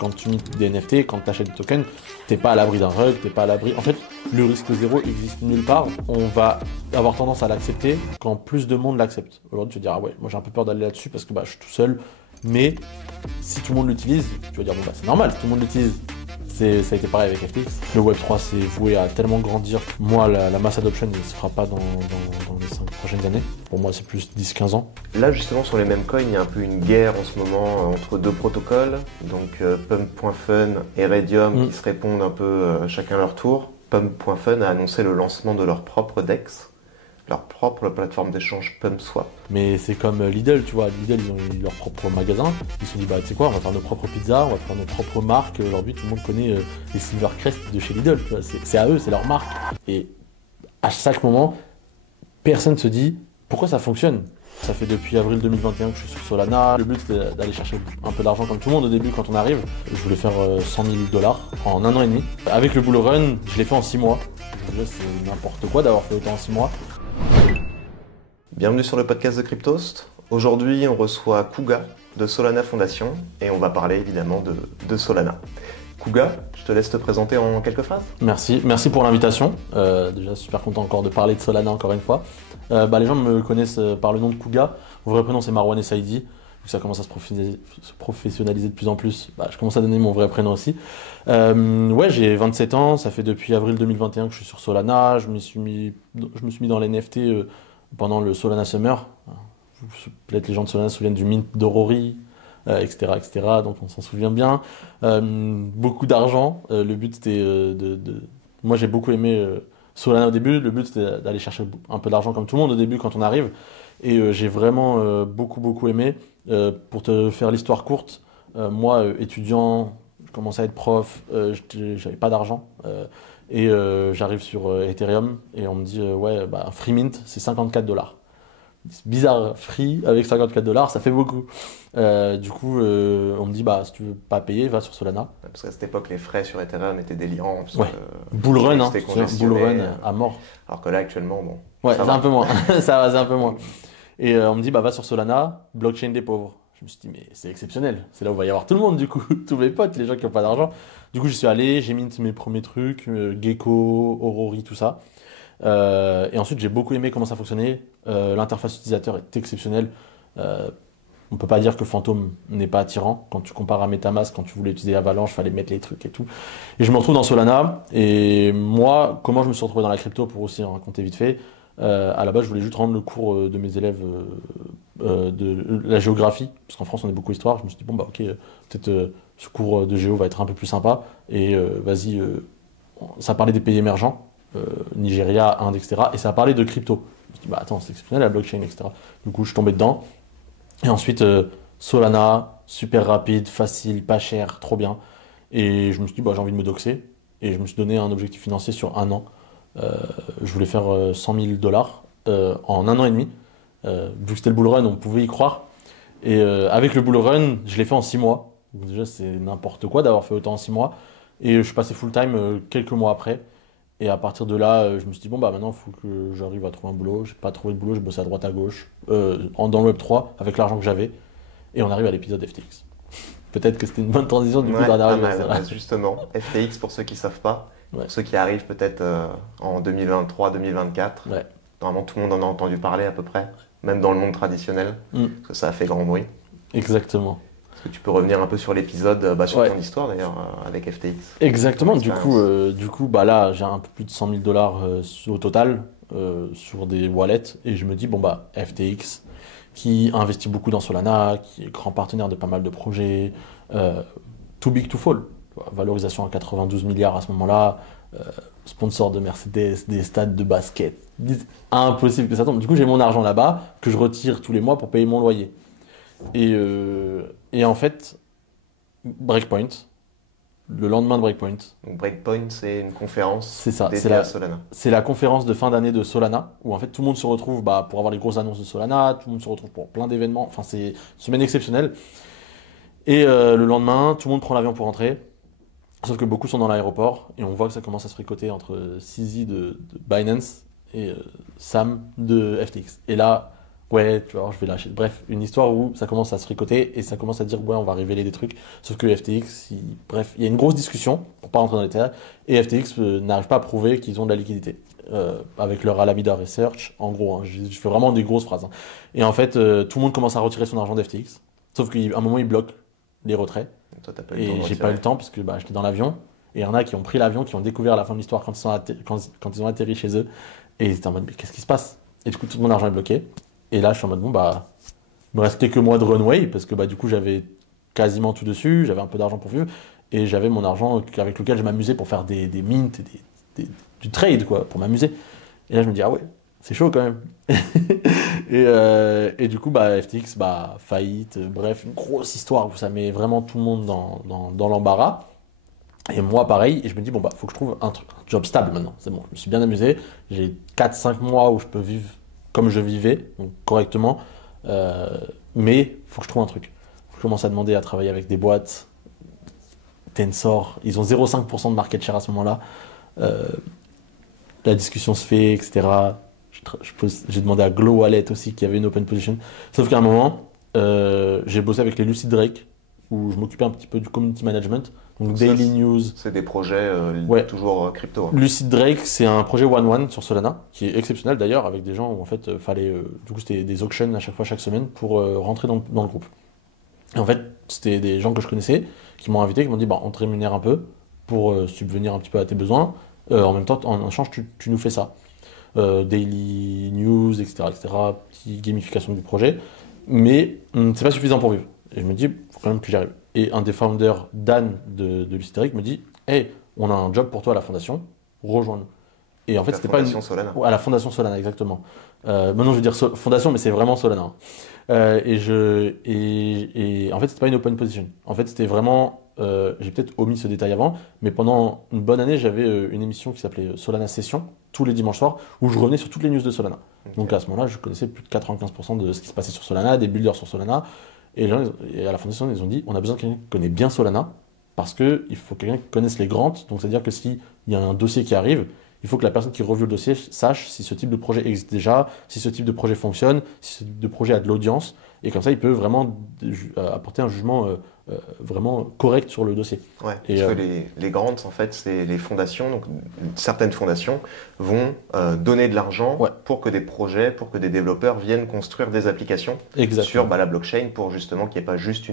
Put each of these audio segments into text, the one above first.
Quand tu mintes des NFT, quand tu achètes des tokens, t'es pas à l'abri d'un rug, t'es pas à l'abri. En fait, le risque zéro existe nulle part. On va avoir tendance à l'accepter quand plus de monde l'accepte. Aujourd'hui, tu vas dire, ah ouais, moi j'ai un peu peur d'aller là-dessus parce que bah, je suis tout seul. Mais si tout le monde l'utilise, tu vas dire, bon bah c'est normal, tout le monde l'utilise. Ça a été pareil avec FTX. Le Web3 c'est voué à tellement grandir. Moi, la mass adoption ne se fera pas dans les 5 prochaines années. Pour moi, c'est plus 10-15 ans. Là, justement, sur les mêmes coins, il y a un peu une guerre en ce moment entre deux protocoles. Donc, Pump.Fun et Raydium qui se répondent un peu chacun leur tour. Pump.Fun a annoncé le lancement de leur propre DEX, leur propre plateforme d'échange PumpSwap. Mais c'est comme Lidl, tu vois. Lidl, ils ont eu leur propre magasin. Ils se sont dit, bah, tu sais quoi, on va faire nos propres pizzas, on va faire nos propres marques. Aujourd'hui, tout le monde connaît les Silvercrest de chez Lidl. Tu vois. C'est à eux, c'est leur marque. Et à chaque moment, personne se dit, pourquoi ça fonctionne? Ça fait depuis avril 2021 que je suis sur Solana. Le but, c'est d'aller chercher un peu d'argent comme tout le monde au début quand on arrive. Je voulais faire 100 000 $ en 1 an et demi. Avec le bull run, je l'ai fait en 6 mois. Je veux dire, c'est n'importe quoi d'avoir fait autant en 6 mois. Bienvenue sur le podcast de Cryptost. Aujourd'hui, on reçoit Kuga de Solana Foundation et on va parler évidemment de Solana. Kuga, je te laisse te présenter en quelques phrases. Merci pour l'invitation. Déjà super content encore de parler de Solana encore une fois. Les gens me connaissent par le nom de Kuga. Mon vrai prénom c'est Marwan Essaidi. Vu que ça commence à se professionnaliser de plus en plus, je commence à donner mon vrai prénom aussi. J'ai 27 ans, ça fait depuis avril 2021 que je suis sur Solana. Je me suis mis dans les NFT pendant le Solana Summer. Peut-être les gens de Solana se souviennent du mint d'Aurori, etc., etc. Donc on s'en souvient bien. Beaucoup d'argent. Le but c'était Moi j'ai beaucoup aimé Solana au début. Le but c'était d'aller chercher un peu d'argent comme tout le monde au début quand on arrive. Et j'ai vraiment beaucoup aimé. Pour te faire l'histoire courte, moi étudiant, je commençais à être prof, j'avais pas d'argent. J'arrive sur Ethereum et on me dit free mint c'est 54 $. C'est bizarre, free avec 54 $, ça fait beaucoup. On me dit si tu veux pas payer, va sur Solana. Parce qu'à cette époque, les frais sur Ethereum étaient délirants. Bull run, bull run à mort. Alors que là, actuellement, bon. Ouais, c'est un peu moins. Ça va, c'est un peu moins. Et on me dit va sur Solana, blockchain des pauvres. Je me suis dit mais c'est exceptionnel. C'est là où va y avoir tout le monde du coup, tous mes potes, les gens qui n'ont pas d'argent. Du coup, j'y suis allé, j'ai mint mes premiers trucs, Gecko, Aurori, tout ça. Et ensuite, j'ai beaucoup aimé comment ça fonctionnait. L'interface utilisateur est exceptionnelle. On peut pas dire que Phantom n'est pas attirant. Quand tu compares à MetaMask, quand tu voulais utiliser Avalanche, il fallait mettre les trucs et tout. Et je me retrouve dans Solana. Et moi, comment je me suis retrouvé dans la crypto, pour aussi raconter vite fait. À la base, je voulais juste rendre le cours de mes élèves de la géographie. Parce qu'en France, on est beaucoup histoire. Je me suis dit, peut-être ce cours de géo va être un peu plus sympa. Et vas-y, ça parlait des pays émergents. Nigeria, Inde, etc. Et ça a parlé de crypto. Je me suis dit, attends, c'est exceptionnel la blockchain, etc. Du coup, je suis tombé dedans. Et ensuite, Solana, super rapide, facile, pas cher, trop bien. Et je me suis dit, j'ai envie de me doxer. Et je me suis donné un objectif financier sur 1 an. Je voulais faire 100 000 $ en 1 an et demi. Vu que c'était le bull run, on pouvait y croire. Et avec le bull run, je l'ai fait en 6 mois. Donc déjà, c'est n'importe quoi d'avoir fait autant en 6 mois. Et je suis passé full time quelques mois après. Et à partir de là, je me suis dit, maintenant, il faut que j'arrive à trouver un boulot. J'ai pas trouvé de boulot, je bossais à droite à gauche, dans le Web3, avec l'argent que j'avais. Et on arrive à l'épisode FTX. Peut-être que c'était une bonne transition du coup d'en arriver à ça. Justement, FTX, pour ceux qui ne savent pas, pour ceux qui arrivent peut-être en 2023-2024, normalement tout le monde en a entendu parler à peu près, même dans le monde traditionnel, parce que ça a fait grand bruit. Exactement. Est-ce que tu peux revenir un peu sur l'épisode, sur ton histoire d'ailleurs avec FTX? Exactement, du coup, là j'ai un peu plus de 100 000 $ au total sur des wallets et je me dis FTX qui investit beaucoup dans Solana, qui est grand partenaire de pas mal de projets, too big to fall, valorisation à 92 milliards à ce moment-là, sponsor de Mercedes, des stades de basket, impossible que ça tombe. Du coup j'ai mon argent là-bas que je retire tous les mois pour payer mon loyer. Et en fait, Breakpoint, le lendemain de Breakpoint. Donc Breakpoint, c'est une conférence dédiée à Solana. C'est la conférence de fin d'année de Solana, où en fait tout le monde se retrouve pour avoir les grosses annonces de Solana, tout le monde se retrouve pour plein d'événements, enfin c'est une semaine exceptionnelle. Et le lendemain, tout le monde prend l'avion pour rentrer, sauf que beaucoup sont dans l'aéroport, et on voit que ça commence à se fricoter entre CZ de Binance et Sam de FTX. Et là, ouais, tu vois, je vais lâcher. Bref, une histoire où ça commence à se fricoter et ça commence à dire, ouais, on va révéler des trucs. Sauf que FTX, bref, il y a une grosse discussion, pour pas rentrer dans les détails, et FTX n'arrive pas à prouver qu'ils ont de la liquidité. Avec leur Alameda Research, en gros, hein, je fais vraiment des grosses phrases. Hein. Et en fait, tout le monde commence à retirer son argent d'FTX. Sauf qu'à un moment, ils bloquent les retraits. Toi, t'as pas eu le temps Et de j'ai retirer. pas eu le temps parce que bah, j'étais dans l'avion. Et il y en a qui ont pris l'avion, qui ont découvert la fin de l'histoire quand ils ont atterri chez eux. Et ils étaient en mode, mais qu'est-ce qui se passe? Et du coup, tout mon argent est bloqué. Et là, je suis en mode, bon, bah, il me reste quelques mois de runway parce que bah, du coup, j'avais quasiment tout dessus. J'avais un peu d'argent pour vivre. Et j'avais mon argent avec lequel je m'amusais pour faire des mints, du trade, quoi, pour m'amuser. Et là, je me dis, ah ouais, c'est chaud quand même. Et du coup, bah, FTX, bah, faillite, bref, une grosse histoire où ça met vraiment tout le monde dans l'embarras. Et moi, pareil, et je me dis, bon, bah, faut que je trouve un job stable maintenant. C'est bon, je me suis bien amusé. J'ai 4-5 mois où je peux vivre comme je vivais, donc correctement. Mais faut que je trouve un truc. Je commence à demander à travailler avec des boîtes. Tensor, ils ont 0,5% de market share à ce moment-là. La discussion se fait, etc. J'ai demandé à Glow Wallet aussi, qui avait une open position. Sauf qu'à un moment, j'ai bossé avec les Lucid Drake, où je m'occupais un petit peu du community management. Donc Ça, Daily News. C'est des projets Ouais. toujours crypto. Hein. Lucid Drake, c'est un projet one-one sur Solana, qui est exceptionnel d'ailleurs, avec des gens où en fait, fallait. Du coup, c'était des auctions à chaque fois, chaque semaine, pour rentrer dans le groupe. Et en fait, c'était des gens que je connaissais, qui m'ont invité, qui m'ont dit, bah, on te rémunère un peu pour subvenir un petit peu à tes besoins. En même temps, en échange, tu nous fais ça. Daily news, etc., etc., petite gamification du projet. Mais c'est pas suffisant pour vivre. Et je me dis, faut quand même que j'y arrive. Et un des founders, Dan de Lucid Drake, me dit, hey, on a un job pour toi à la fondation, rejoins-nous. Et en fait, La c'était pas fondation Solana. Ouais, à la fondation Solana, exactement. Maintenant, je veux dire fondation, mais c'est vraiment Solana. Hein. Et en fait, c'était pas une open position. En fait, c'était vraiment. J'ai peut-être omis ce détail avant, mais pendant une bonne année, j'avais une émission qui s'appelait Solana Session, tous les dimanches soirs, où je revenais sur toutes les news de Solana. Ok. Donc à ce moment-là, je connaissais plus de 95% de ce qui se passait sur Solana, des builders sur Solana. Et, et à la fondation, ils ont dit on a besoin de quelqu'un qui connaît bien Solana, parce qu'il faut quelqu'un qui connaisse les grants. Donc c'est-à-dire que s'il y a un dossier qui arrive, il faut que la personne qui review le dossier sache si ce type de projet existe déjà, si ce type de projet fonctionne, si ce type de projet a de l'audience. Et comme ça, il peut vraiment apporter un jugement vraiment correct sur le dossier. Ouais, Et, parce que les grants, en fait, c'est les fondations. Donc, certaines fondations vont donner de l'argent Ouais. pour que des projets, pour que des développeurs viennent construire des applications sur la blockchain pour justement qu'il n'y ait pas juste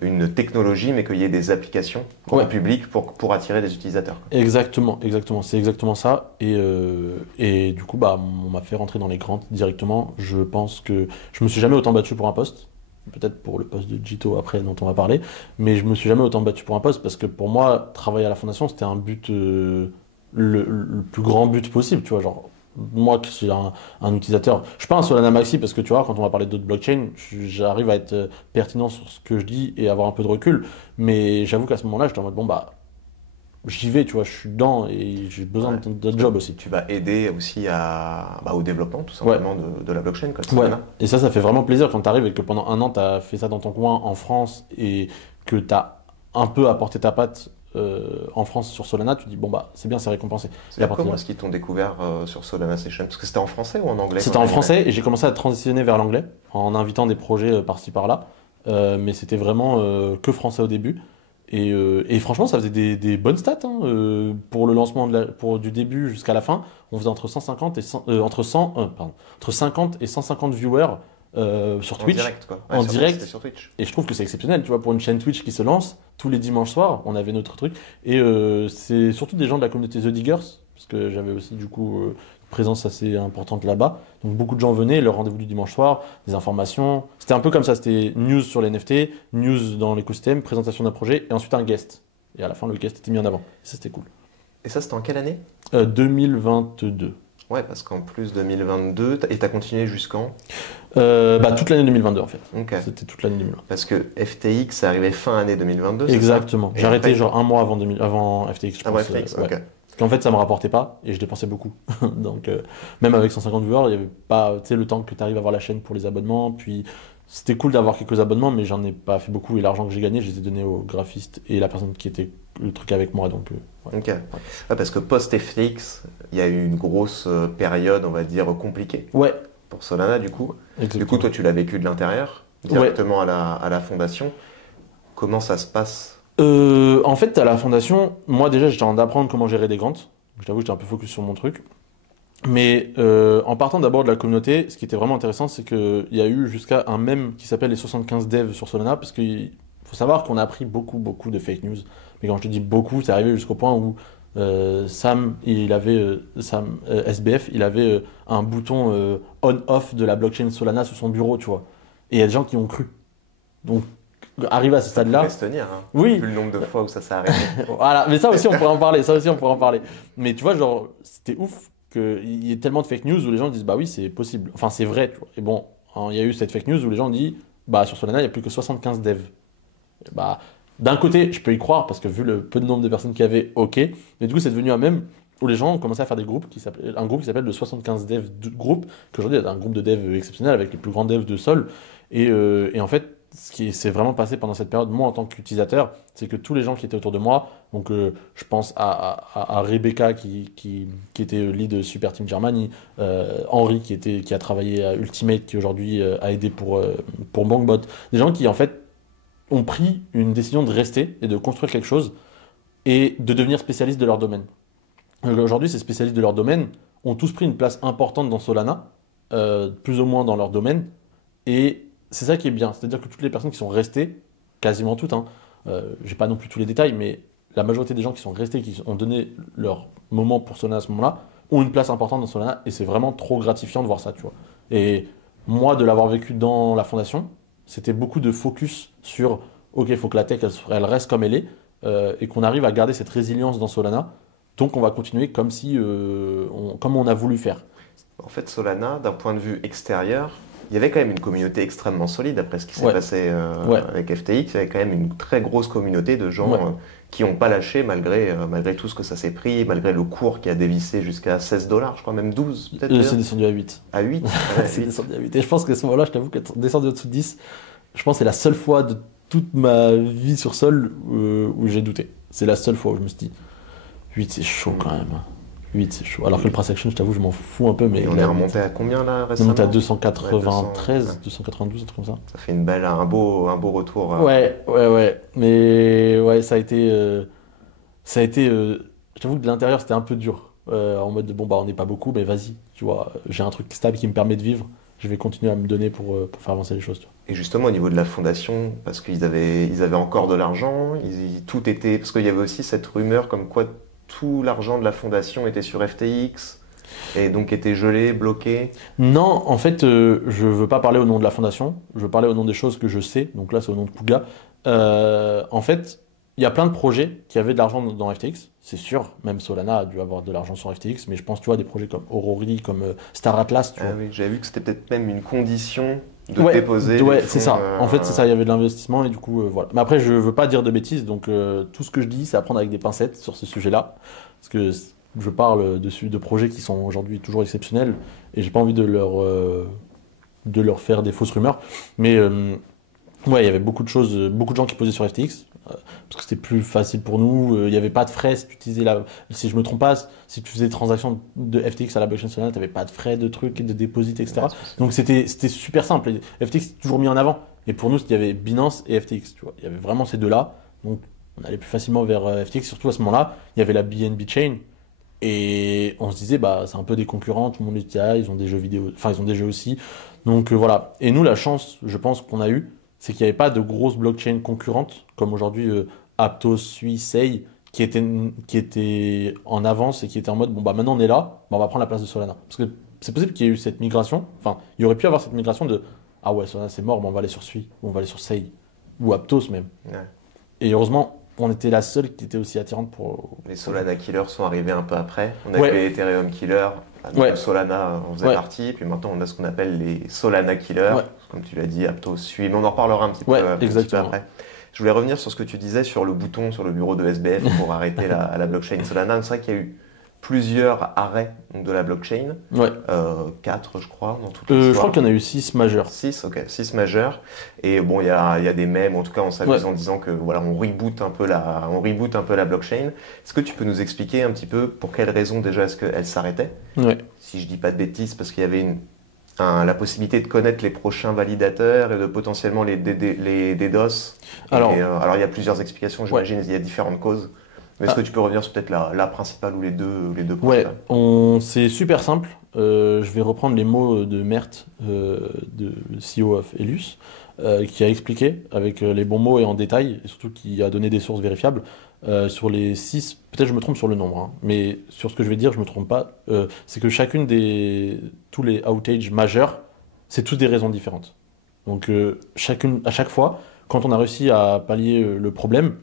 une technologie, mais qu'il y ait des applications pour Ouais. le public pour attirer des utilisateurs. Exactement, c'est exactement ça. Et du coup, bah, on m'a fait rentrer dans les grants directement. Je pense que je me suis jamais autant battu pour un poste. Peut-être pour le poste de Jito après, dont on va parler. Mais je me suis jamais autant battu pour un poste parce que pour moi, travailler à la fondation, c'était un but, le plus grand but possible. Tu vois, genre, moi qui suis un utilisateur, je suis pas un Solana Maxi parce que tu vois, quand on va parler d'autres blockchains, j'arrive à être pertinent sur ce que je dis et avoir un peu de recul. Mais j'avoue qu'à ce moment-là, j'étais en mode, bon, bah, j'y vais, tu vois, je suis dedans et j'ai besoin Ouais. de job aussi. Tu vas aider aussi au développement, tout simplement, de la blockchain. Quoi, de Ouais. Solana. Et ça fait vraiment plaisir quand tu arrives et que pendant un an, tu as fait ça dans ton coin en France et que tu as un peu apporté ta patte en France sur Solana. Tu te dis, bon, bah, c'est bien, c'est récompensé. Et à partir Comment de là- est-ce qu'ils t'ont découvert sur Solana Session? Parce que c'était en français ou en anglais? C'était quand en t'es français et j'ai commencé à transitionner vers l'anglais en invitant des projets par-ci par-là. Mais c'était vraiment que français au début. Et franchement, ça faisait des bonnes stats hein, pour le lancement du début jusqu'à la fin. On faisait entre 150 et 100, entre 50 et 150 viewers sur En Twitch. direct, quoi. En sur direct. C'était sur Twitch. Et je trouve que c'est exceptionnel, tu vois, pour une chaîne Twitch qui se lance tous les dimanches soirs, on avait notre truc. Et c'est surtout des gens de la communauté The Diggers, parce que j'avais aussi du coup une présence assez importante là-bas. Donc beaucoup de gens venaient, leur rendez-vous du dimanche soir, des informations. C'était un peu comme ça, c'était news sur les NFT, news dans l'écosystème, présentation d'un projet, et ensuite un guest. Et à la fin, le guest était mis en avant. Et ça, c'était cool. Et ça, c'était en quelle année? 2022. Ouais, parce qu'en plus 2022, et t'as continué jusqu'en? Bah, toute l'année 2022 en fait. Ok. C'était toute l'année 2022. Parce que FTX, c'est arrivé fin année 2022, c'est ça? Exactement. Et J'ai arrêté après- genre un mois avant FTX, je Ah pense. ouais, FTX, ouais. ok. Parce qu'en fait, ça me rapportait pas et je dépensais beaucoup. Donc, même avec 150 viewers, il n'y avait pas le temps que tu arrives à voir la chaîne pour les abonnements. Puis, c'était cool d'avoir quelques abonnements, mais j'en ai pas fait beaucoup. Et l'argent que j'ai gagné, je les ai donnés au graphiste et la personne qui était le truc avec moi. Donc, ouais. Ok. Ouais, parce que post-FTX, il y a eu une grosse période, on va dire, compliquée. Ouais, pour Solana du coup. Exactement. Du coup, toi, tu l'as vécu de l'intérieur, directement à la fondation. Comment ça se passe? En fait, à la fondation, moi déjà, j'étais en train d'apprendre comment gérer des grants. Je t'avoue, j'étais un peu focus sur mon truc. Mais en partant d'abord de la communauté, ce qui était vraiment intéressant, c'est qu'il y a eu jusqu'à un mème qui s'appelle les 75 devs sur Solana, parce qu'il faut savoir qu'on a appris beaucoup, beaucoup de fake news. Mais quand je te dis beaucoup, c'est arrivé jusqu'au point où Sam, SBF, il avait un bouton on-off de la blockchain Solana sur son bureau, tu vois. Et il y a des gens qui ont cru. Donc, arrivé à ce Ça stade-là. pouvait se tenir, hein. Oui, Vu le nombre de fois où ça s'est arrêté. voilà, mais ça aussi on pourrait en parler, ça aussi on pourrait en parler. Mais tu vois, genre, c'était ouf qu'il y ait tellement de fake news où les gens disent bah oui, c'est possible, enfin c'est vrai, tu vois. Et bon, hein, il y a eu cette fake news où les gens disent bah sur Solana, il n'y a plus que 75 devs. Et bah, d'un côté, je peux y croire parce que vu le peu de nombre de personnes qu'il y avait, ok. Mais du coup, c'est devenu un même où les gens ont commencé à faire des groupes un groupe qui s'appelle le 75 devs groupe, qu'aujourd'hui est un groupe de devs exceptionnel avec les plus grands devs de Sol. Et en fait, ce qui s'est vraiment passé pendant cette période, moi en tant qu'utilisateur, c'est que tous les gens qui étaient autour de moi, donc je pense à Rebecca qui était lead Super Team Germany, Henri qui a travaillé à Ultimate, qui aujourd'hui a aidé pour Bankbot, des gens qui en fait ont pris une décision de rester et de construire quelque chose et de devenir spécialistes de leur domaine. Aujourd'hui, ces spécialistes de leur domaine ont tous pris une place importante dans Solana, plus ou moins dans leur domaine, et c'est ça qui est bien. C'est-à-dire que toutes les personnes qui sont restées, quasiment toutes, hein, j'ai pas non plus tous les détails, mais la majorité des gens qui sont restés, qui ont donné leur moment pour Solana à ce moment-là, ont une place importante dans Solana, et c'est vraiment trop gratifiant de voir ça, tu vois. Et moi, de l'avoir vécu dans la fondation, c'était beaucoup de focus sur, ok, il faut que la tech, elle reste comme elle est, et qu'on arrive à garder cette résilience dans Solana. Donc on va continuer comme si, comme on a voulu faire. En fait, Solana, d'un point de vue extérieur, il y avait quand même une communauté extrêmement solide après ce qui s'est Ouais. passé Ouais. avec FTX. Il y avait quand même une très grosse communauté de gens Ouais. qui n'ont pas lâché malgré tout ce que ça s'est pris, malgré le cours qui a dévissé jusqu'à 16 dollars, je crois même 12 peut-être. C'est descendu à 8. À 8. C'est descendu à 8. Et je pense qu'à ce moment-là, je t'avoue qu'être descendu au-dessous de 10, je pense que c'est la seule fois de toute ma vie sur Sol où j'ai douté. C'est la seule fois où je me suis dit, 8 c'est chaud quand même. 8 c'est chaud. Alors que le price action, je t'avoue, je m'en fous un peu. Mais Et on est remonté à combien là on est récemment? monté à 293, Ouais. 292, un truc comme ça. Ça fait un beau retour. Ouais. Mais ouais, ça a été. Je t'avoue que de l'intérieur, c'était un peu dur. En mode de bon, bah, on n'est pas beaucoup, mais vas-y, tu vois, j'ai un truc stable qui me permet de vivre. Je vais continuer à me donner pour faire avancer les choses. Tu vois. Et justement au niveau de la fondation, parce qu'ils avaient encore de l'argent, tout était. Parce qu'il y avait aussi cette rumeur comme quoi tout l'argent de la fondation était sur FTX et donc était gelé, bloqué. Non, en fait, je veux pas parler au nom de la fondation. Je veux parler au nom des choses que je sais. Donc là, c'est au nom de Kuga. En fait, il y a plein de projets qui avaient de l'argent dans FTX. C'est sûr, même Solana a dû avoir de l'argent sur FTX. Mais je pense, tu vois, des projets comme Aurori, comme Star Atlas. Tu Ah vois. oui, j'avais vu que c'était peut-être même une condition de Ouais, déposer. ouais, les c'est fonds, ça. En fait, c'est ça. Il y avait de l'investissement et du coup, voilà. Mais après, je veux pas dire de bêtises. Donc, tout ce que je dis, c'est à prendre avec des pincettes sur ce sujet-là. Parce que je parle dessus de projets qui sont aujourd'hui toujours exceptionnels et j'ai pas envie de leur faire des fausses rumeurs. Mais ouais, il y avait beaucoup de choses, beaucoup de gens qui posaient sur FTX parce que c'était plus facile pour nous. Il n'y avait pas de frais si tu utilisais si je me trompe pas, si tu faisais des transactions de FTX à la blockchain Solana, tu n'avais pas de frais de trucs, de dépôts, etc. Donc c'était super simple. Et FTX est toujours mis en avant. Et pour nous, il y avait Binance et FTX. Tu vois, il y avait vraiment ces deux-là. Donc on allait plus facilement vers FTX. Surtout à ce moment-là, il y avait la BNB Chain. Et on se disait, bah, c'est un peu des concurrents, tout le monde les utilise, ils ont des jeux vidéo, enfin, ils ont des jeux aussi. Donc voilà. Et nous, la chance, je pense, qu'on a eue, c'est qu'il n'y avait pas de grosses blockchains concurrentes, comme aujourd'hui Aptos, Sui, Sei, qui étaient en avance et qui étaient en mode, bon, bah, maintenant on est là, bah, on va prendre la place de Solana. Parce que c'est possible qu'il y ait eu cette migration, enfin, il y aurait pu avoir cette migration de, ah ouais, Solana c'est mort, mais on va aller sur Sui, ou on va aller sur Sei, ou Aptos même. Ouais. Et heureusement, on était la seule qui était aussi attirante pour. Les Solana Killers sont arrivés un peu après. On a Ouais. eu les Ethereum Killers. Donc Ouais. Solana en faisait Ouais. partie. Puis maintenant, on a ce qu'on appelle les Solana Killers. Ouais. Comme tu l'as dit, Aptos, Sui. Mais on en reparlera un petit Ouais, peu exactement. après. Je voulais revenir sur ce que tu disais sur le bouton sur le bureau de SBF pour arrêter la blockchain Solana. C'est vrai qu'il y a eu plusieurs arrêts donc, de la blockchain. Ouais. 4, je crois, dans toute Je l'histoire. crois qu'il y en a eu 6 majeurs. 6, ok, 6 majeurs. Et bon, il y a des mèmes, en tout cas, on s'amuse Ouais. en disant que voilà, on reboot un peu la blockchain. Est-ce que tu peux nous expliquer un petit peu pour quelles raisons déjà est-ce qu'elle s'arrêtait? Ouais. Si je dis pas de bêtises, parce qu'il y avait la possibilité de connaître les prochains validateurs et de potentiellement les DDoS. Alors, alors il y a plusieurs explications, j'imagine, il y a différentes causes. Mais est-ce que tu peux revenir sur peut-être la principale ou les deux principales? C'est super simple. Je vais reprendre les mots de Mert, de CEO of Elus, qui a expliqué avec les bons mots et en détail, et surtout qui a donné des sources vérifiables. Sur les 6, peut-être je me trompe sur le nombre, hein, mais sur ce que je vais dire, je me trompe pas. C'est que tous les outages majeurs, c'est tous des raisons différentes. Donc à chaque fois, quand on a réussi à pallier le problème,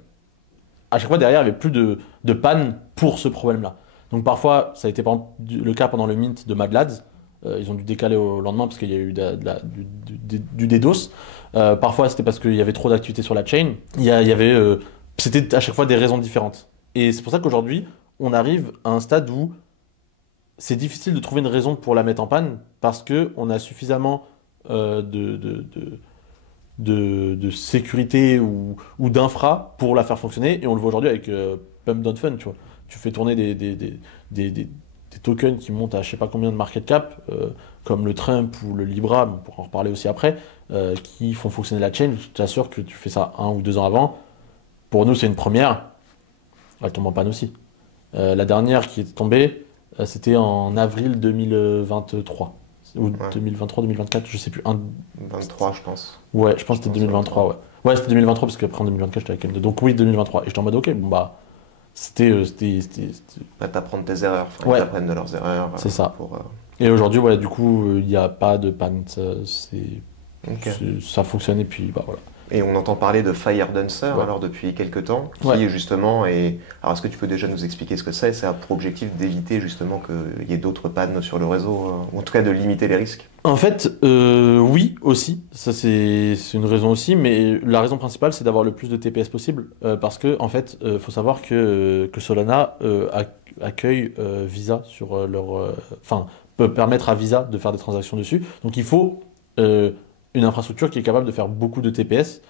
à chaque fois derrière, il n'y avait plus de panne pour ce problème-là. Donc parfois, ça a été par exemple, le cas pendant le mint de Mad Lads. Ils ont dû décaler au lendemain parce qu'il y a eu du DDoS. Parfois, c'était parce qu'il y avait trop d'activité sur la chain. C'était à chaque fois des raisons différentes. Et c'est pour ça qu'aujourd'hui, on arrive à un stade où c'est difficile de trouver une raison pour la mettre en panne parce qu'on a suffisamment de sécurité ou d'infra pour la faire fonctionner. Et on le voit aujourd'hui avec Pump.Fun, tu vois. Tu fais tourner des tokens qui montent à je sais pas combien de market cap, comme le Trump ou le Libra, on pourra en reparler aussi après, qui font fonctionner la chain. Je t'assure que tu fais ça 1 ou 2 ans avant. Pour nous, c'est une première. Elle tombe en panne aussi. La dernière qui est tombée, c'était en avril 2023. Ou 2023-2024, je sais plus. 23, je pense. Ouais, je pense que c'était 2023, ouais. Ouais, c'était 2023 parce qu'après en 2024, j'étais avec M2. Donc oui, 2023. Et j'étais en mode, ok, bon bah, c'était. T'apprends de tes erreurs, ils t'apprennent de leurs erreurs. C'est ça. Et aujourd'hui, ouais, du coup, il n'y a pas de panne. Ça fonctionne et puis bah voilà. Et on entend parler de FireDancer alors depuis quelques temps, qui justement est... Alors est-ce que tu peux déjà nous expliquer ce que c'est? C'est pour objectif d'éviter justement qu'il y ait d'autres pannes sur le réseau, ou en tout cas de limiter les risques? En fait, oui aussi, ça c'est une raison aussi, mais la raison principale c'est d'avoir le plus de TPS possible, parce que en fait, faut savoir que Solana accueille Visa sur peut permettre à Visa de faire des transactions dessus, donc il faut une infrastructure qui est capable de faire beaucoup de TPS.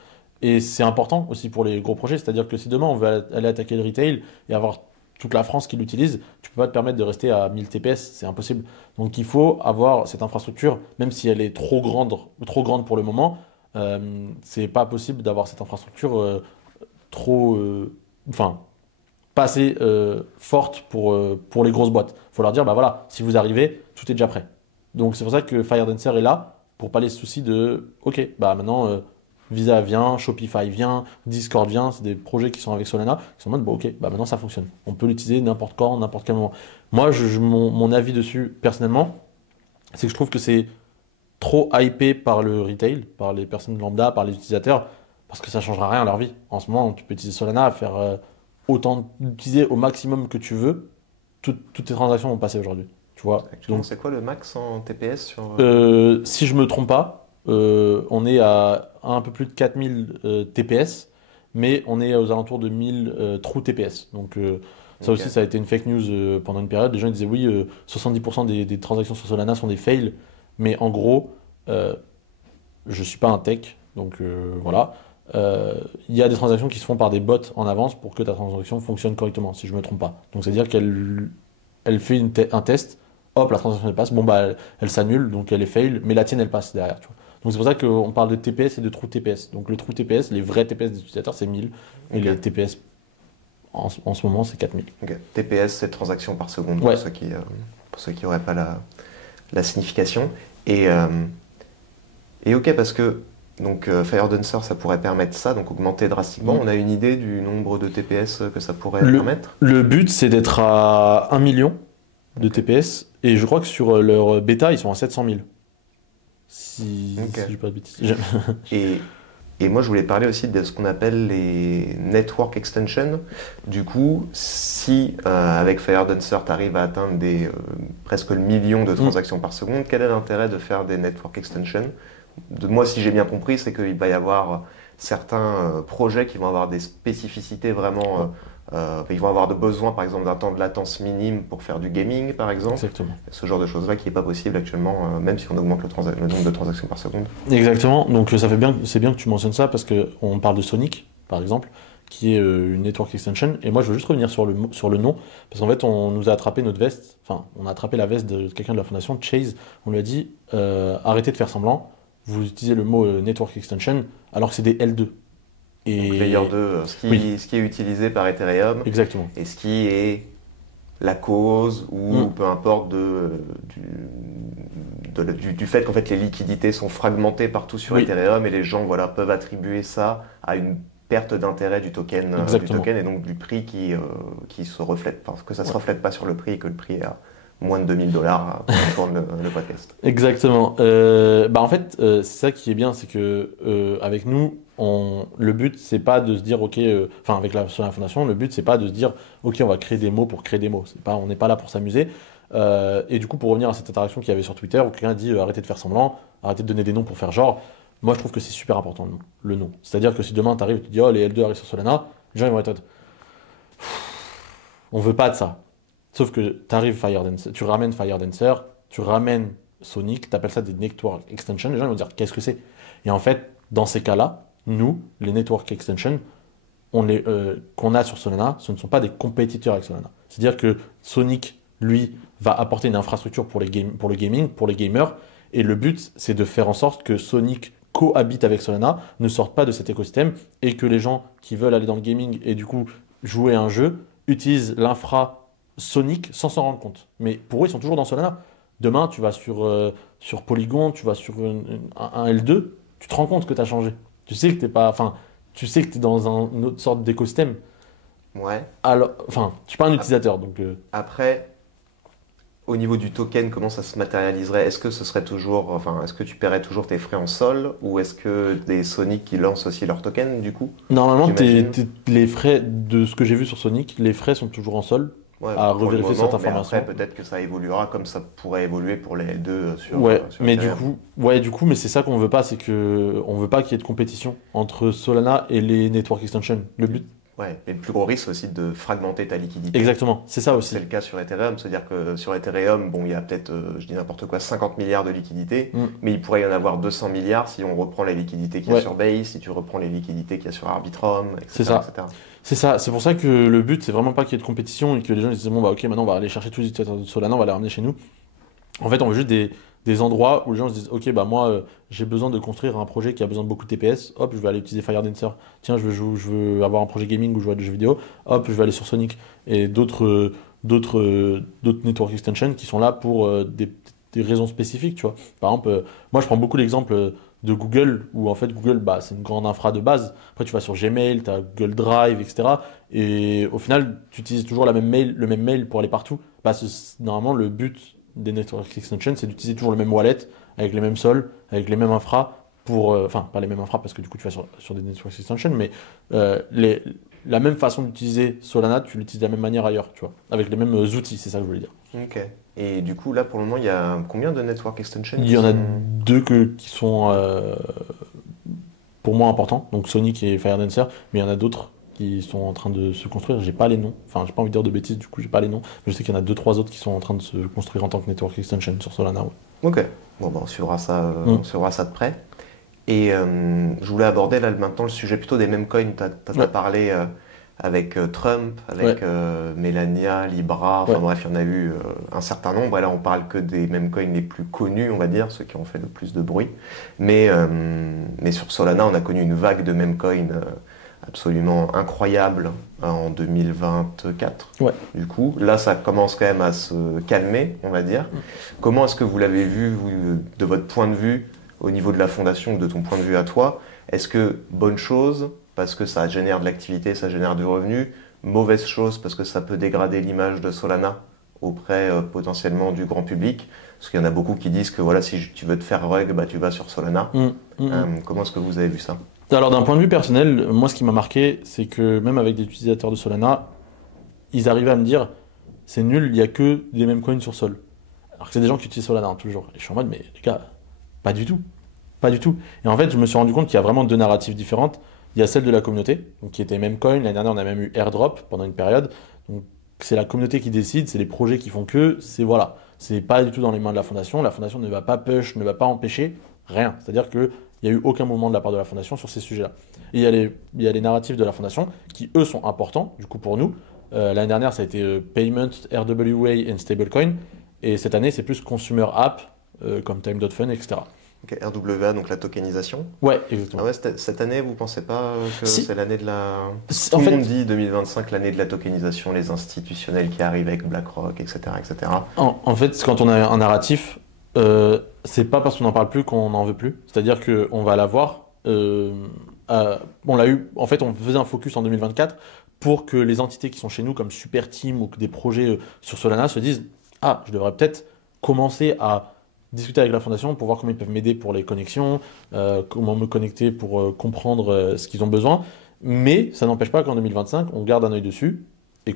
Et c'est important aussi pour les gros projets. C'est-à-dire que si demain on veut aller attaquer le retail et avoir toute la France qui l'utilise, tu peux pas te permettre de rester à 1000 TPS, c'est impossible. Donc il faut avoir cette infrastructure, même si elle est trop grande pour le moment, c'est pas possible d'avoir cette infrastructure pas assez forte pour les grosses boîtes. Il faut leur dire, bah voilà, si vous arrivez, tout est déjà prêt. Donc c'est pour ça que FireDancer est là, pour pas les soucis de ok, bah maintenant Visa vient, Shopify vient, Discord vient, c'est des projets qui sont avec Solana, qui sont en mode bon ok, bah maintenant ça fonctionne. On peut l'utiliser n'importe quand, n'importe quel moment. Moi, mon avis dessus, personnellement, c'est que je trouve que c'est trop hypé par le retail, par les personnes lambda, par les utilisateurs, parce que ça changera rien à leur vie. En ce moment, tu peux utiliser Solana, faire utiliser au maximum que tu veux, toutes tes transactions vont passer aujourd'hui. Tu vois. Donc c'est quoi le max en TPS sur... Si je me trompe pas, on est à un peu plus de 4000 TPS, mais on est aux alentours de 1000 true TPS. Donc ça aussi, ça a été une fake news pendant une période. Les gens disaient oui, 70% des transactions sur Solana sont des fails, mais en gros, je suis pas un tech, donc voilà. Il y a des transactions qui se font par des bots en avance pour que ta transaction fonctionne correctement, si je me trompe pas. Donc c'est-à-dire qu'elle fait un test. Hop, la transaction elle passe, bon bah elle s'annule, donc elle est fail, mais la tienne elle passe derrière, tu vois. Donc c'est pour ça qu'on parle de TPS et de true TPS. Donc le true TPS, les vrais TPS des utilisateurs c'est 1000, et les TPS en ce moment c'est 4000. TPS c'est transactions par seconde, pour ceux qui n'auraient pas la signification. Et ok, parce que donc FireDancer ça pourrait permettre ça, donc augmenter drastiquement. On a une idée du nombre de TPS que ça pourrait permettre? Le but c'est d'être à 1 million de TPS, et je crois que sur leur bêta, ils sont à 700 000. Si je dis pas de bêtises. Et moi, je voulais parler aussi de ce qu'on appelle les network extensions. Du coup, si avec FireDancer, tu arrives à atteindre presque le million de transactions par seconde, quel est l'intérêt de faire des network extensions? Moi, si j'ai bien compris, c'est qu'il va y avoir certains projets qui vont avoir des spécificités vraiment... ils vont avoir besoin, par exemple, d'un temps de latence minime pour faire du gaming, par exemple. Exactement. Ce genre de choses-là qui n'est pas possible actuellement, même si on augmente le nombre de transactions par seconde. Exactement. Donc c'est bien que tu mentionnes ça parce qu'on parle de Sonic, par exemple, qui est une network extension. Et moi, je veux juste revenir sur le nom, parce qu'en fait, on nous a attrapé notre veste, enfin, on a attrapé la veste de quelqu'un de la fondation, Chase. On lui a dit arrêtez de faire semblant, vous utilisez le mot network extension alors que c'est des L2. Donc Layer 2, ce qui est utilisé par Ethereum, exactement. et ce qui est la cause ou peu importe du fait qu'en fait les liquidités sont fragmentées partout sur Ethereum et les gens peuvent attribuer ça à une perte d'intérêt du token et donc du prix qui se reflète, parce que ça ne se reflète pas sur le prix et que le prix est à moins de $2000 quand on tourne le podcast. Exactement. En fait, c'est ça qui est bien, c'est que avec nous, le but, c'est pas de se dire, ok, avec sur la fondation, le but, c'est pas de se dire, ok, on va créer des mots pour créer des mots. On n'est pas là pour s'amuser. Et du coup, pour revenir à cette interaction qu'il y avait sur Twitter, où quelqu'un dit, arrêtez de faire semblant, arrêtez de donner des noms pour faire genre, moi, je trouve que c'est super important, le nom. C'est-à-dire que si demain, tu arrives et tu dis, oh, les L2 arrivent sur Solana, les gens, ils vont être, on veut pas de ça. Sauf que tu ramènes Firedancer, tu ramènes Sonic, tu appelles ça des network extensions, les gens vont dire qu'est-ce que c'est? Et en fait, dans ces cas-là, nous, les network extensions, qu'on a sur Solana, ce ne sont pas des compétiteurs avec Solana. C'est-à-dire que Sonic, lui, va apporter une infrastructure pour le gaming, pour les gamers, et le but, c'est de faire en sorte que Sonic cohabite avec Solana, ne sorte pas de cet écosystème, et que les gens qui veulent aller dans le gaming et du coup jouer à un jeu utilisent l'infra Sonic sans s'en rendre compte. Mais pour eux, ils sont toujours dans Solana. Demain, tu vas sur Polygon, tu vas sur un L2, tu te rends compte que tu as changé. Tu sais que t'es pas, tu sais que tu es dans une autre sorte d'écosystème. Ouais. Alors, je suis pas un utilisateur, donc. Après, au niveau du token, comment ça se matérialiserait? Est-ce que ce serait toujours, est-ce que tu paierais toujours tes frais en sol, ou est-ce que des Sonic qui lancent aussi leur token du coup? Normalement, les frais de ce que j'ai vu sur Sonic, les frais sont toujours en sol. À revérifier cette information. Mais après, peut-être que ça évoluera comme ça pourrait évoluer pour les L2 sur. Mais Ethereum. du coup, mais c'est ça qu'on veut pas, c'est que on veut pas qu'il y ait de compétition entre Solana et les network extensions. Le but. Ouais, mais le plus gros risque, c'est aussi de fragmenter ta liquidité. Exactement, c'est ça aussi. C'est le cas sur Ethereum, c'est-à-dire que sur Ethereum, il y a peut-être, je dis n'importe quoi, 50 milliards de liquidités, mais il pourrait y en avoir 200 milliards si on reprend les liquidités qu'il y a sur Base, si tu reprends les liquidités qu'il y a sur Arbitrum, etc. C'est ça. C'est ça, c'est pour ça que le but, c'est vraiment pas qu'il y ait de compétition et que les gens disent, bon, ok, maintenant on va aller chercher tous les utilisateurs de Solana, on va les ramener chez nous. En fait, on veut juste des endroits où les gens se disent, ok, moi, j'ai besoin de construire un projet qui a besoin de beaucoup de TPS, hop, je vais aller utiliser Firedancer. Tiens, je veux avoir un projet gaming où je joue à des jeux vidéo, hop, je vais aller sur Sonic. Et d'autres network extensions qui sont là pour des raisons spécifiques, tu vois. Par exemple, moi, je prends beaucoup l'exemple de Google, où en fait Google, c'est une grande infra de base. Après, tu vas sur Gmail, tu as Google Drive, etc. Et au final, tu utilises toujours le même mail pour aller partout. Normalement, le but des network extensions, c'est d'utiliser toujours le même wallet, avec les mêmes sols, avec les mêmes infras, pas les mêmes infras, parce que du coup, tu vas sur des network extensions, mais la même façon d'utiliser Solana, tu l'utilises de la même manière ailleurs, tu vois, avec les mêmes outils, c'est ça que je voulais dire. Ok. Et du coup, là, pour le moment, il y a combien de network extensions? Il y en a deux qui sont pour moi importants, donc Sonic et Firedancer, mais il y en a d'autres qui sont en train de se construire. J'ai pas les noms, j'ai pas envie de dire de bêtises, du coup, j'ai pas les noms, mais je sais qu'il y en a 2-3 autres qui sont en train de se construire en tant que network extension sur Solana. Ouais. Ok. Bon, on suivra ça, de près. Et je voulais aborder là maintenant le sujet plutôt des meme coins. Tu as parlé avec Trump, avec Melania, Libra, bref, il y en a eu un certain nombre. Et là, on parle que des meme coins les plus connus, on va dire, ceux qui ont fait le plus de bruit. Mais sur Solana, on a connu une vague de meme coins absolument incroyable en 2024. Ouais. Du coup, là, ça commence quand même à se calmer, on va dire. Comment est-ce que vous l'avez vu, vous, de votre point de vue, au niveau de la fondation, de ton point de vue à toi? Est-ce que bonne chose, parce que ça génère de l'activité, ça génère du revenu? Mauvaise chose, parce que ça peut dégrader l'image de Solana auprès potentiellement du grand public? Parce qu'il y en a beaucoup qui disent que voilà, si tu veux te faire rug, tu vas sur Solana. Comment est-ce que vous avez vu ça? Alors d'un point de vue personnel, moi ce qui m'a marqué, c'est que même avec des utilisateurs de Solana, ils arrivaient à me dire c'est nul, il n'y a que des meme coins sur Sol. Alors que c'est des gens qui utilisent Solana toujours. Et je suis en mode mais les gars, pas du tout. Pas du tout. Et en fait, je me suis rendu compte qu'il y a vraiment deux narratives différentes. Il y a celle de la communauté, donc qui était meme coin. L'année dernière, on a même eu airdrop pendant une période. Donc c'est la communauté qui décide, c'est les projets qui font que, c'est pas du tout dans les mains de la fondation. La fondation ne va pas push, ne va pas empêcher, rien. C'est-à-dire que il il n'y a eu aucun mouvement de la part de la fondation sur ces sujets-là. Et il y a les narratifs de la fondation qui, eux, sont importants, du coup, pour nous. L'année dernière, ça a été Payment, RWA et Stablecoin. Et cette année, c'est plus Consumer App, comme Time.fun, etc. Ok, RWA, donc la tokenisation. Ouais, exactement. Ah ouais, cette année, vous pensez pas que Si. c'est l'année de la... En Tout le fait, monde dit 2025, l'année de la tokenisation, les institutionnels qui arrivent avec BlackRock, etc. etc. en fait, quand on a un narratif, c'est pas parce qu'on n'en parle plus qu'on n'en veut plus. C'est-à-dire qu'on va l'avoir. On l'a eu. En fait, on faisait un focus en 2024 pour que les entités qui sont chez nous, comme Super Team ou que des projets sur Solana, se disent ah, je devrais peut-être commencer à discuter avec la fondation pour voir comment ils peuvent m'aider pour les connexions, comment me connecter pour comprendre ce qu'ils ont besoin. Mais ça n'empêche pas qu'en 2025, on garde un œil dessus et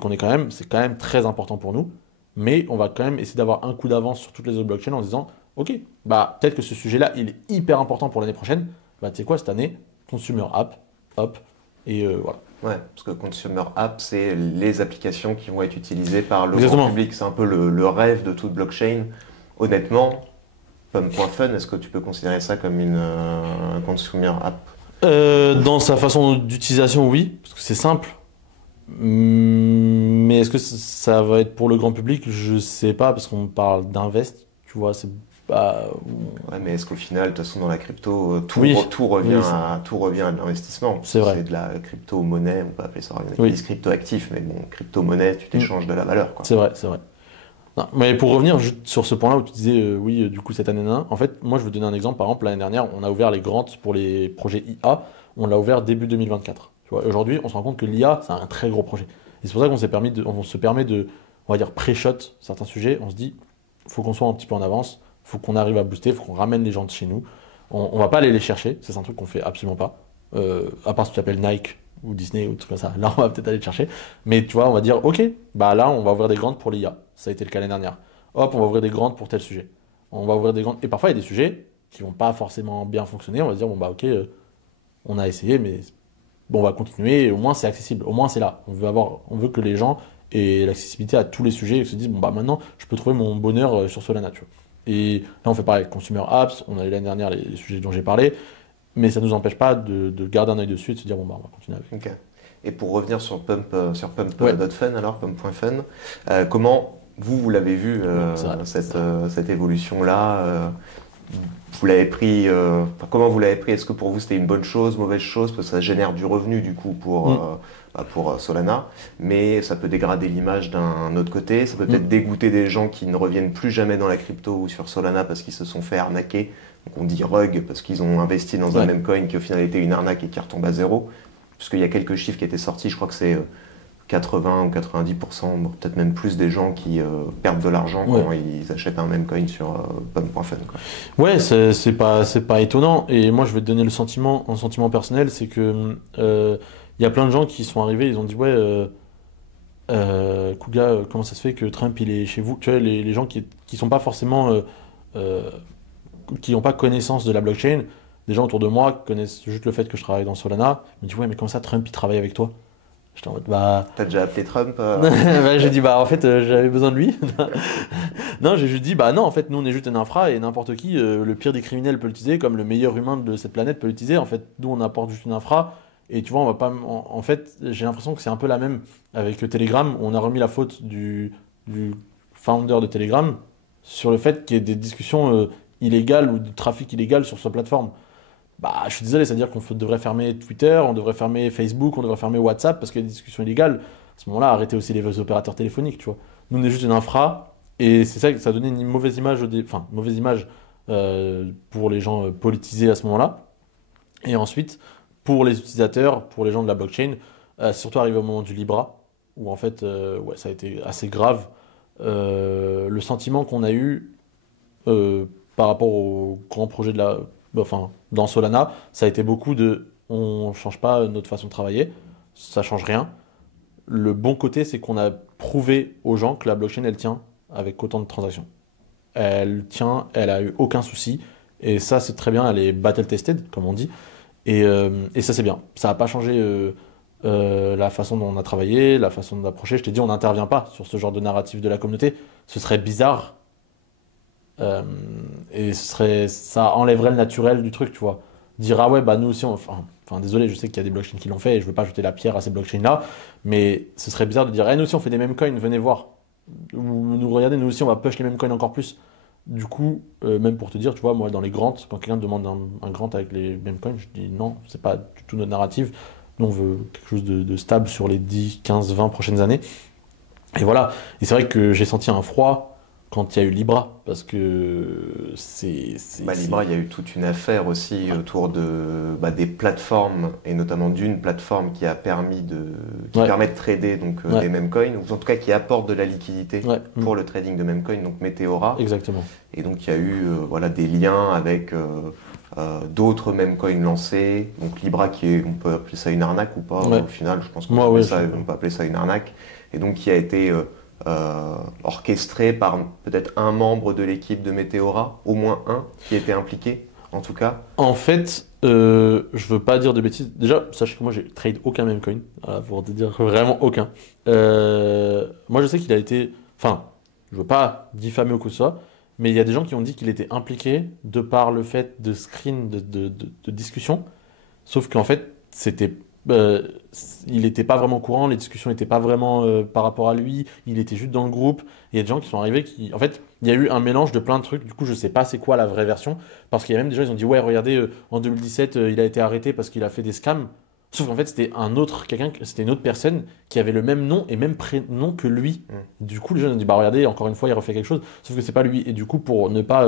c'est quand même très important pour nous. Mais on va quand même essayer d'avoir un coup d'avance sur toutes les autres blockchains en se disant ok, bah peut-être que ce sujet-là, il est hyper important pour l'année prochaine. Bah tu sais quoi, cette année, Consumer App, hop, et voilà. Ouais, parce que Consumer App, c'est les applications qui vont être utilisées par le Exactement. grand public. C'est un peu le rêve de toute blockchain. Honnêtement, Pum.fun, est-ce que tu peux considérer ça comme une Consumer App? Dans sa façon d'utilisation, oui, parce que c'est simple. Mais est-ce que ça va être pour le grand public? Je sais pas, parce qu'on parle d'invest, tu vois, c'est pas... Ouais, mais est-ce qu'au final, de toute façon, dans la crypto, tout, Oui. tout revient Oui, tout revient à de l'investissement. C'est vrai. C'est de la crypto-monnaie, on peut appeler ça, il y en a qui Oui. disent crypto-actif, mais bon, crypto-monnaie, tu t'échanges de la valeur, quoi. C'est vrai, c'est vrai. Non, mais pour revenir juste sur ce point-là où tu disais, oui, du coup, cette année, en fait, moi, je veux donner un exemple. Par exemple, l'année dernière, on a ouvert les grants pour les projets IA. On l'a ouvert début 2024. Tu vois, aujourd'hui, on se rend compte que l'IA, c'est un très gros projet. Et c'est pour ça qu'on on se permet de, on va dire, pré-shot certains sujets. On se dit, faut qu'on soit un petit peu en avance, faut qu'on arrive à booster, faut qu'on ramène les gens de chez nous. On va pas aller les chercher. C'est un truc qu'on fait absolument pas. À part si tu t'appelles Nike ou Disney ou tout comme ça. Là, on va peut-être aller le chercher. Mais tu vois, on va dire, ok, bah là, on va ouvrir des grants pour l'IA. Ça a été le cas l'année dernière. Hop, on va ouvrir des grants pour tel sujet. On va ouvrir des grants. Et parfois, il y a des sujets qui vont pas forcément bien fonctionner. On va se dire, bon, bah, ok, on a essayé, mais bon, on va continuer. Et au moins, c'est accessible. Au moins, c'est là. On veut que les gens aient l'accessibilité à tous les sujets et se disent, bon, bah, maintenant, je peux trouver mon bonheur sur Solana, tu vois. Et là, on fait pareil avec Consumer Apps. On a eu l'année dernière les sujets dont j'ai parlé. Mais ça ne nous empêche pas de garder un œil dessus et de se dire, bon, bah, on va continuer avec. Ok. Et pour revenir sur Pump.fun, Ouais. alors, Pump.fun, comment vous l'avez vu, C'est vrai. cette évolution-là vous l'avez pris, comment vous l'avez pris? Est-ce que pour vous c'était une bonne chose, mauvaise chose? Parce que ça génère du revenu du coup pour Solana, mais ça peut dégrader l'image d'un autre côté. Ça peut peut-être dégoûter des gens qui ne reviennent plus jamais dans la crypto ou sur Solana parce qu'ils se sont fait arnaquer. Donc on dit rug parce qu'ils ont investi dans un même coin qui au final était une arnaque et qui retombe à zéro. Puisqu'il y a quelques chiffres qui étaient sortis, je crois que c'est 80 ou 90%, peut-être même plus des gens qui perdent de l'argent quand ils achètent un même coin sur Pump.fun. Ouais, c'est pas étonnant. Et moi, je vais te donner un sentiment personnel, c'est que y a plein de gens qui sont arrivés, ils ont dit ouais, Kuga, comment ça se fait que Trump il est chez vous? Tu vois, les gens qui sont pas forcément, qui n'ont pas connaissance de la blockchain, des gens autour de moi connaissent juste le fait que je travaille dans Solana. Ils me disent ouais, mais comment ça Trump il travaille avec toi? J'étais en mode bah. T'as déjà appelé Trump Bah, j'ai dit bah en fait j'avais besoin de lui. Non, j'ai juste dit bah non en fait nous on est juste un infra et n'importe qui, le pire des criminels peut l'utiliser comme le meilleur humain de cette planète peut l'utiliser. En fait nous on apporte juste une infra et tu vois on va pas en fait j'ai l'impression que c'est un peu la même avec Telegram. On a remis la faute du founder de Telegram sur le fait qu'il y ait des discussions illégales ou de trafic illégal sur sa plateforme. Bah, je suis désolé, c'est-à-dire qu'on devrait fermer Twitter, on devrait fermer Facebook, on devrait fermer WhatsApp parce qu'il y a des discussions illégales. À ce moment-là, arrêtez aussi les opérateurs téléphoniques, tu vois. Nous, on est juste une infra et c'est ça que ça a donné une mauvaise image, mauvaise image pour les gens politisés à ce moment-là. Et ensuite, pour les utilisateurs, pour les gens de la blockchain, c'est surtout arrivé au moment du Libra où en fait, ouais, ça a été assez grave. Le sentiment qu'on a eu par rapport au grand projet dans Solana, ça a été beaucoup de on change pas notre façon de travailler, ça change rien. Le bon côté, c'est qu'on a prouvé aux gens que la blockchain, elle tient avec autant de transactions. Elle tient, elle a eu aucun souci, et ça, c'est très bien, elle est battle tested, comme on dit, et ça, c'est bien. Ça n'a pas changé la façon dont on a travaillé, la façon d'approcher. Je t'ai dit, on n'intervient pas sur ce genre de narratif de la communauté. Ce serait bizarre. Et ça enlèverait le naturel du truc, tu vois. dire ah ouais, bah nous aussi, désolé, je sais qu'il y a des blockchains qui l'ont fait et je veux pas jeter la pierre à ces blockchains-là, mais ce serait bizarre de dire, nous aussi on fait des mêmes coins, venez voir. Ou nous regardez, nous aussi on va push les mêmes coins encore plus. Du coup, même pour te dire, tu vois, moi dans les grants, quand quelqu'un demande un grant avec les mêmes coins, je dis non, c'est pas du tout notre narrative. Nous on veut quelque chose de stable sur les 10, 15, 20 prochaines années. Et voilà. Et c'est vrai que j'ai senti un froid quand il y a eu Libra, parce que Libra, il y a eu toute une affaire aussi autour des plateformes, et notamment d'une plateforme qui permet de trader des meme coins, ou en tout cas qui apporte de la liquidité pour le trading de meme coins, donc Meteora. Exactement. Et donc il y a eu des liens avec d'autres meme coins lancés, donc Libra on peut appeler ça une arnaque ou pas, au final je pense qu'on peut appeler ça une arnaque, et donc qui a été orchestré par peut-être un membre de l'équipe de Meteora, au moins un qui était impliqué en tout cas. En fait, je veux pas dire de bêtises. Déjà, sachez que moi j'ai trade aucun meme coin, pour te dire vraiment aucun. Moi je sais qu'il a été, enfin, je veux pas diffamer ou quoi que ce soit, mais il y a des gens qui ont dit qu'il était impliqué de par le fait de screen de discussion, sauf qu'en fait c'était il n'était pas vraiment au courant, les discussions n'étaient pas vraiment par rapport à lui, il était juste dans le groupe. Il y a des gens qui sont arrivés qui. En fait, il y a eu un mélange de plein de trucs, du coup, je sais pas c'est quoi la vraie version, parce qu'il y a même des gens qui ont dit, ouais, regardez, en 2017, il a été arrêté parce qu'il a fait des scams. Sauf qu'en fait, c'était c'était une autre personne qui avait le même nom et même prénom que lui. Du coup, les gens ont dit, bah regardez, encore une fois, il refait quelque chose, sauf que c'est pas lui. Et du coup, pour ne pas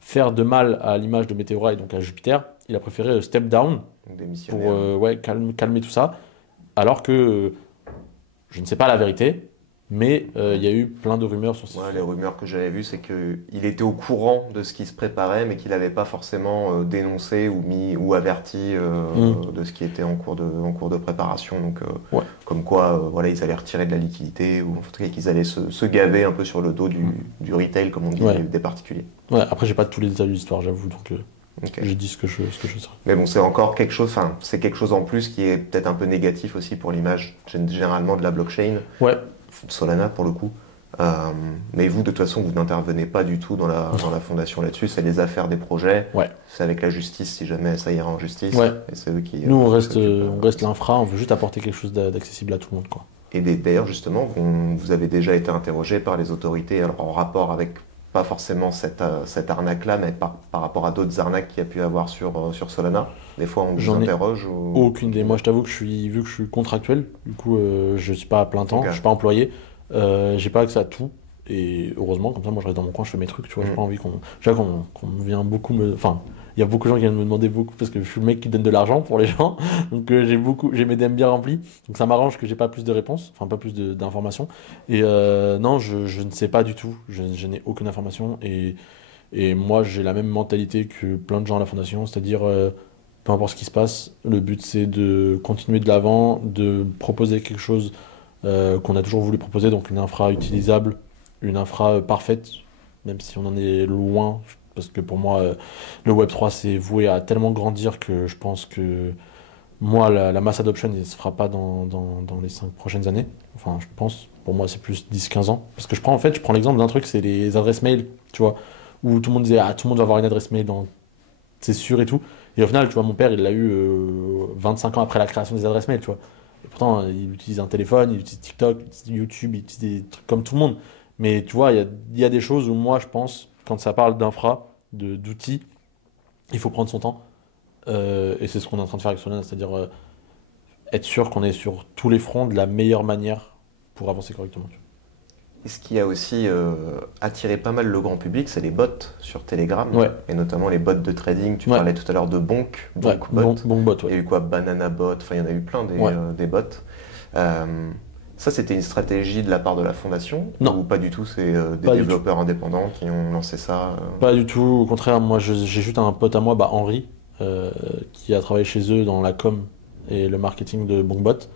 faire de mal à l'image de Meteora et donc à Jupiter, il a préféré step down pour calmer tout ça. Alors que je ne sais pas la vérité, mais il y a eu plein de rumeurs sur les rumeurs que j'avais vues, c'est qu'il était au courant de ce qui se préparait, mais qu'il n'avait pas forcément dénoncé ou averti de ce qui était en cours de préparation. Donc, comme quoi, ils allaient retirer de la liquidité, ou en tout cas qu'ils allaient se gaver un peu sur le dos du retail, comme on dit, des particuliers. Ouais, après, j'ai pas tous les détails de l'histoire, j'avoue, donc j'ai dit ce que je sais. Mais bon, c'est encore quelque chose, c'est quelque chose en plus qui est peut-être un peu négatif aussi pour l'image généralement de la blockchain. Ouais. Solana pour le coup. Mais vous, de toute façon, vous n'intervenez pas du tout dans la fondation là-dessus. C'est les affaires des projets. Ouais. C'est avec la justice si jamais ça ira en justice. Ouais. Et c'est eux qui. Nous, on reste l'infra. On veut juste apporter quelque chose d'accessible à tout le monde, quoi. Et d'ailleurs, justement, vous avez déjà été interrogé par les autorités, alors en rapport avec pas forcément cette arnaque-là, mais par rapport à d'autres arnaques qu'il y a pu avoir sur Solana. Des fois, on vous interroge aucune idée. Moi, je t'avoue que vu que je suis contractuel, du coup, je suis pas à plein temps, je suis pas employé, j'ai pas accès à tout. Et heureusement, comme ça, moi, je reste dans mon coin, je fais mes trucs, tu vois. J'ai pas envie qu'on vienne beaucoup me. Enfin, il y a beaucoup de gens qui viennent me demander beaucoup parce que je suis le mec qui donne de l'argent pour les gens. Donc, j'ai mes DM bien remplis. Donc, ça m'arrange que j'ai pas plus de réponses, enfin, pas plus d'informations. Et non, je ne sais pas du tout. Je n'ai aucune information. Et moi, j'ai la même mentalité que plein de gens à la fondation, c'est-à-dire. Peu importe ce qui se passe, le but c'est de continuer de l'avant, de proposer quelque chose qu'on a toujours voulu proposer, donc une infra utilisable, une infra parfaite, même si on en est loin, parce que pour moi, le Web3 c'est voué à tellement grandir que je pense que moi, la mass adoption, il ne se fera pas dans les 5 prochaines années. Enfin, je pense, pour moi c'est plus 10-15 ans. Parce que je prends l'exemple d'un truc, c'est les adresses mail, tu vois, où tout le monde disait, tout le monde va avoir une adresse mail c'est sûr et tout. Et au final, tu vois, mon père, il l'a eu 25 ans après la création des adresses mail, tu vois. Et pourtant, il utilise un téléphone, il utilise TikTok, il utilise YouTube, il utilise des trucs comme tout le monde. Mais tu vois, il y a des choses où moi, je pense, quand ça parle d'infra, d'outils, il faut prendre son temps. Et c'est ce qu'on est en train de faire avec Solana, c'est-à-dire être sûr qu'on est sur tous les fronts de la meilleure manière pour avancer correctement. Tu vois. Et ce qui a aussi attiré pas mal le grand public, c'est les bots sur Telegram, et notamment les bots de trading. Tu parlais tout à l'heure de BonkBot. Il y a eu quoi, BananaBot, enfin il y en a eu plein des bots. Ça, c'était une stratégie de la part de la fondation? Non. Ou pas du tout, c'est des développeurs indépendants qui ont lancé ça Pas du tout, au contraire, moi j'ai juste un pote à moi, Henri, qui a travaillé chez eux dans la com et le marketing de BonkBot.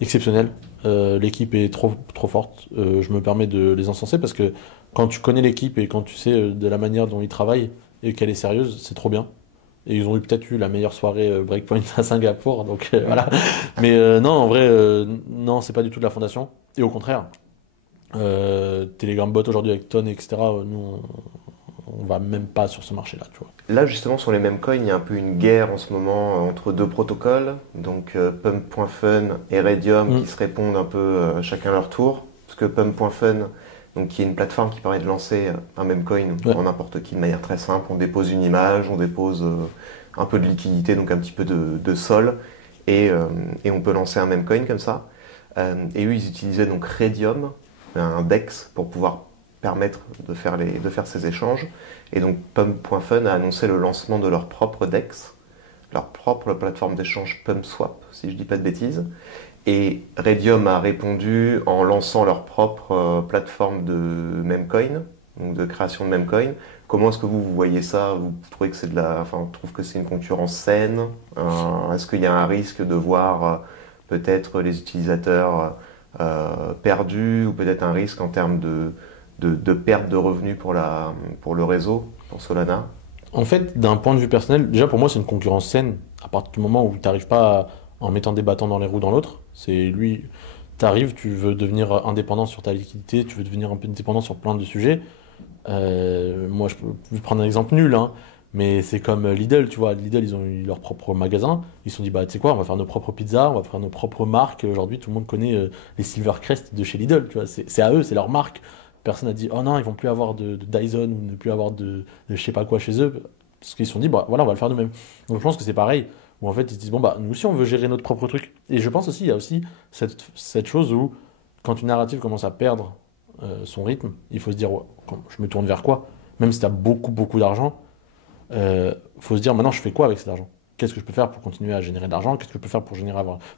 Exceptionnel. L'équipe est trop forte. Je me permets de les encenser parce que quand tu connais l'équipe et quand tu sais de la manière dont ils travaillent et qu'elle est sérieuse, c'est trop bien. Et ils ont peut-être eu la meilleure soirée Breakpoint à Singapour, donc voilà. Mais non, en vrai, non, c'est pas du tout de la fondation. Et au contraire, Telegram Bot aujourd'hui avec Ton, etc., nous, on va même pas sur ce marché-là, tu vois. Là, justement, sur les mêmes coins, il y a un peu une guerre en ce moment entre deux protocoles, donc Pump.fun et Raydium qui se répondent un peu chacun leur tour. Parce que Pump.fun, donc, qui est une plateforme qui permet de lancer un meme coin pour n'importe qui de manière très simple. On dépose une image, on dépose un peu de liquidité, donc un petit peu de sol, et on peut lancer un meme coin comme ça. Et eux, ils utilisaient donc Raydium, un DEX, pour pouvoir permettre de faire ces échanges. Et donc Pump.fun a annoncé le lancement de leur propre DEX, leur propre plateforme d'échange PumpSwap, si je dis pas de bêtises. Et Raydium a répondu en lançant leur propre plateforme de memecoin, donc de création de memecoin. Comment est-ce que vous voyez ça? Vous trouvez que trouve que c'est une concurrence saine? Est-ce qu'il y a un risque de voir peut-être les utilisateurs perdus, ou peut-être un risque en termes de perte de revenus pour le réseau, pour Solana? En fait, d'un point de vue personnel, déjà pour moi, c'est une concurrence saine. À partir du moment où tu n'arrives pas en mettant des bâtons dans les roues dans l'autre, c'est lui, tu arrives, tu veux devenir indépendant sur ta liquidité, tu veux devenir un peu indépendant sur plein de sujets. Moi, je peux prendre un exemple nul, hein, mais c'est comme Lidl, tu vois. Lidl, ils ont eu leur propre magasin. Ils se sont dit, bah, tu sais quoi, on va faire nos propres pizzas, on va faire nos propres marques. Aujourd'hui, tout le monde connaît les Silvercrest de chez Lidl, tu vois. C'est à eux, c'est leur marque. Personne n'a dit, oh non, ils vont plus avoir de Dyson ou ne plus avoir de je sais pas quoi chez eux. Parce qu'ils se sont dit, bah voilà, on va le faire nous-mêmes. Donc je pense que c'est pareil, où en fait, ils se disent, bon, bah, nous aussi, on veut gérer notre propre truc. Et je pense aussi, il y a aussi cette chose où, quand une narrative commence à perdre son rythme, il faut se dire, ouais, je me tourne vers quoi? Même si tu as beaucoup, beaucoup d'argent, faut se dire, maintenant, je fais quoi avec cet argent? Qu'est-ce que je peux faire pour continuer à générer de l'argent? Qu'est-ce que je peux faire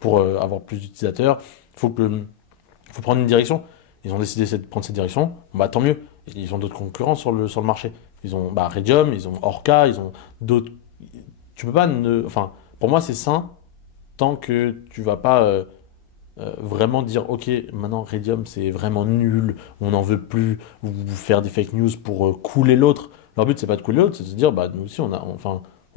pour avoir plus d'utilisateurs? Faut prendre une direction. Ils ont décidé de prendre cette direction, bah, tant mieux. Ils ont d'autres concurrents sur le marché. Ils ont Raydium, ils ont Orca, ils ont d'autres. Tu peux pas Enfin, pour moi, c'est sain tant que tu vas pas vraiment dire, ok, maintenant Raydium c'est vraiment nul, on n'en veut plus, ou faire des fake news pour couler l'autre. Leur but, c'est pas de couler l'autre, c'est de se dire, bah nous aussi, on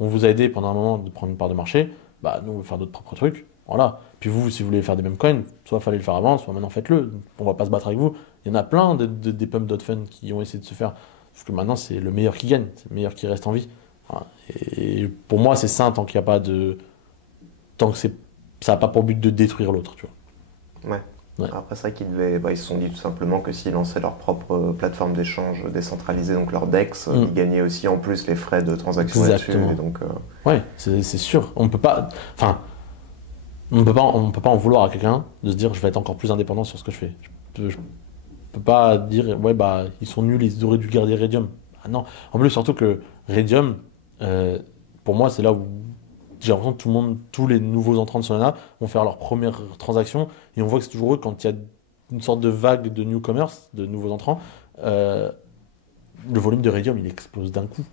vous a aidé pendant un moment de prendre une part de marché, bah nous, on veut faire d'autres propres trucs. Voilà. Puis vous, si vous voulez faire des mêmes coins, soit fallait le faire avant, soit maintenant faites-le. On va pas se battre avec vous. Il y en a plein des pump.fun qui ont essayé de se faire. Parce que maintenant, c'est le meilleur qui gagne, c'est le meilleur qui reste en vie. Voilà. Et pour moi, c'est sain tant qu'il n'y a pas de. Tant que ça n'a pas pour but de détruire l'autre, tu Ouais. Ouais. Après, c'est vrai ils se sont dit tout simplement que s'ils lançaient leur propre plateforme d'échange décentralisée, donc leur DEX, ils gagnaient aussi en plus les frais de transaction là-dessus. Exactement. Et donc, Ouais, c'est sûr. On peut pas. Enfin, on peut pas en vouloir à quelqu'un de se dire je vais être encore plus indépendant sur ce que je fais. Je peux pas dire ouais bah ils sont nuls, ils auraient dû garder Raydium. Ah non. En plus surtout que Raydium, pour moi c'est là où j'ai l'impression que tout le monde, tous les nouveaux entrants de Solana vont faire leur première transaction et on voit que c'est toujours eux quand il y a une sorte de vague de newcomers, de nouveaux entrants, le volume de Raydium il explose d'un coup.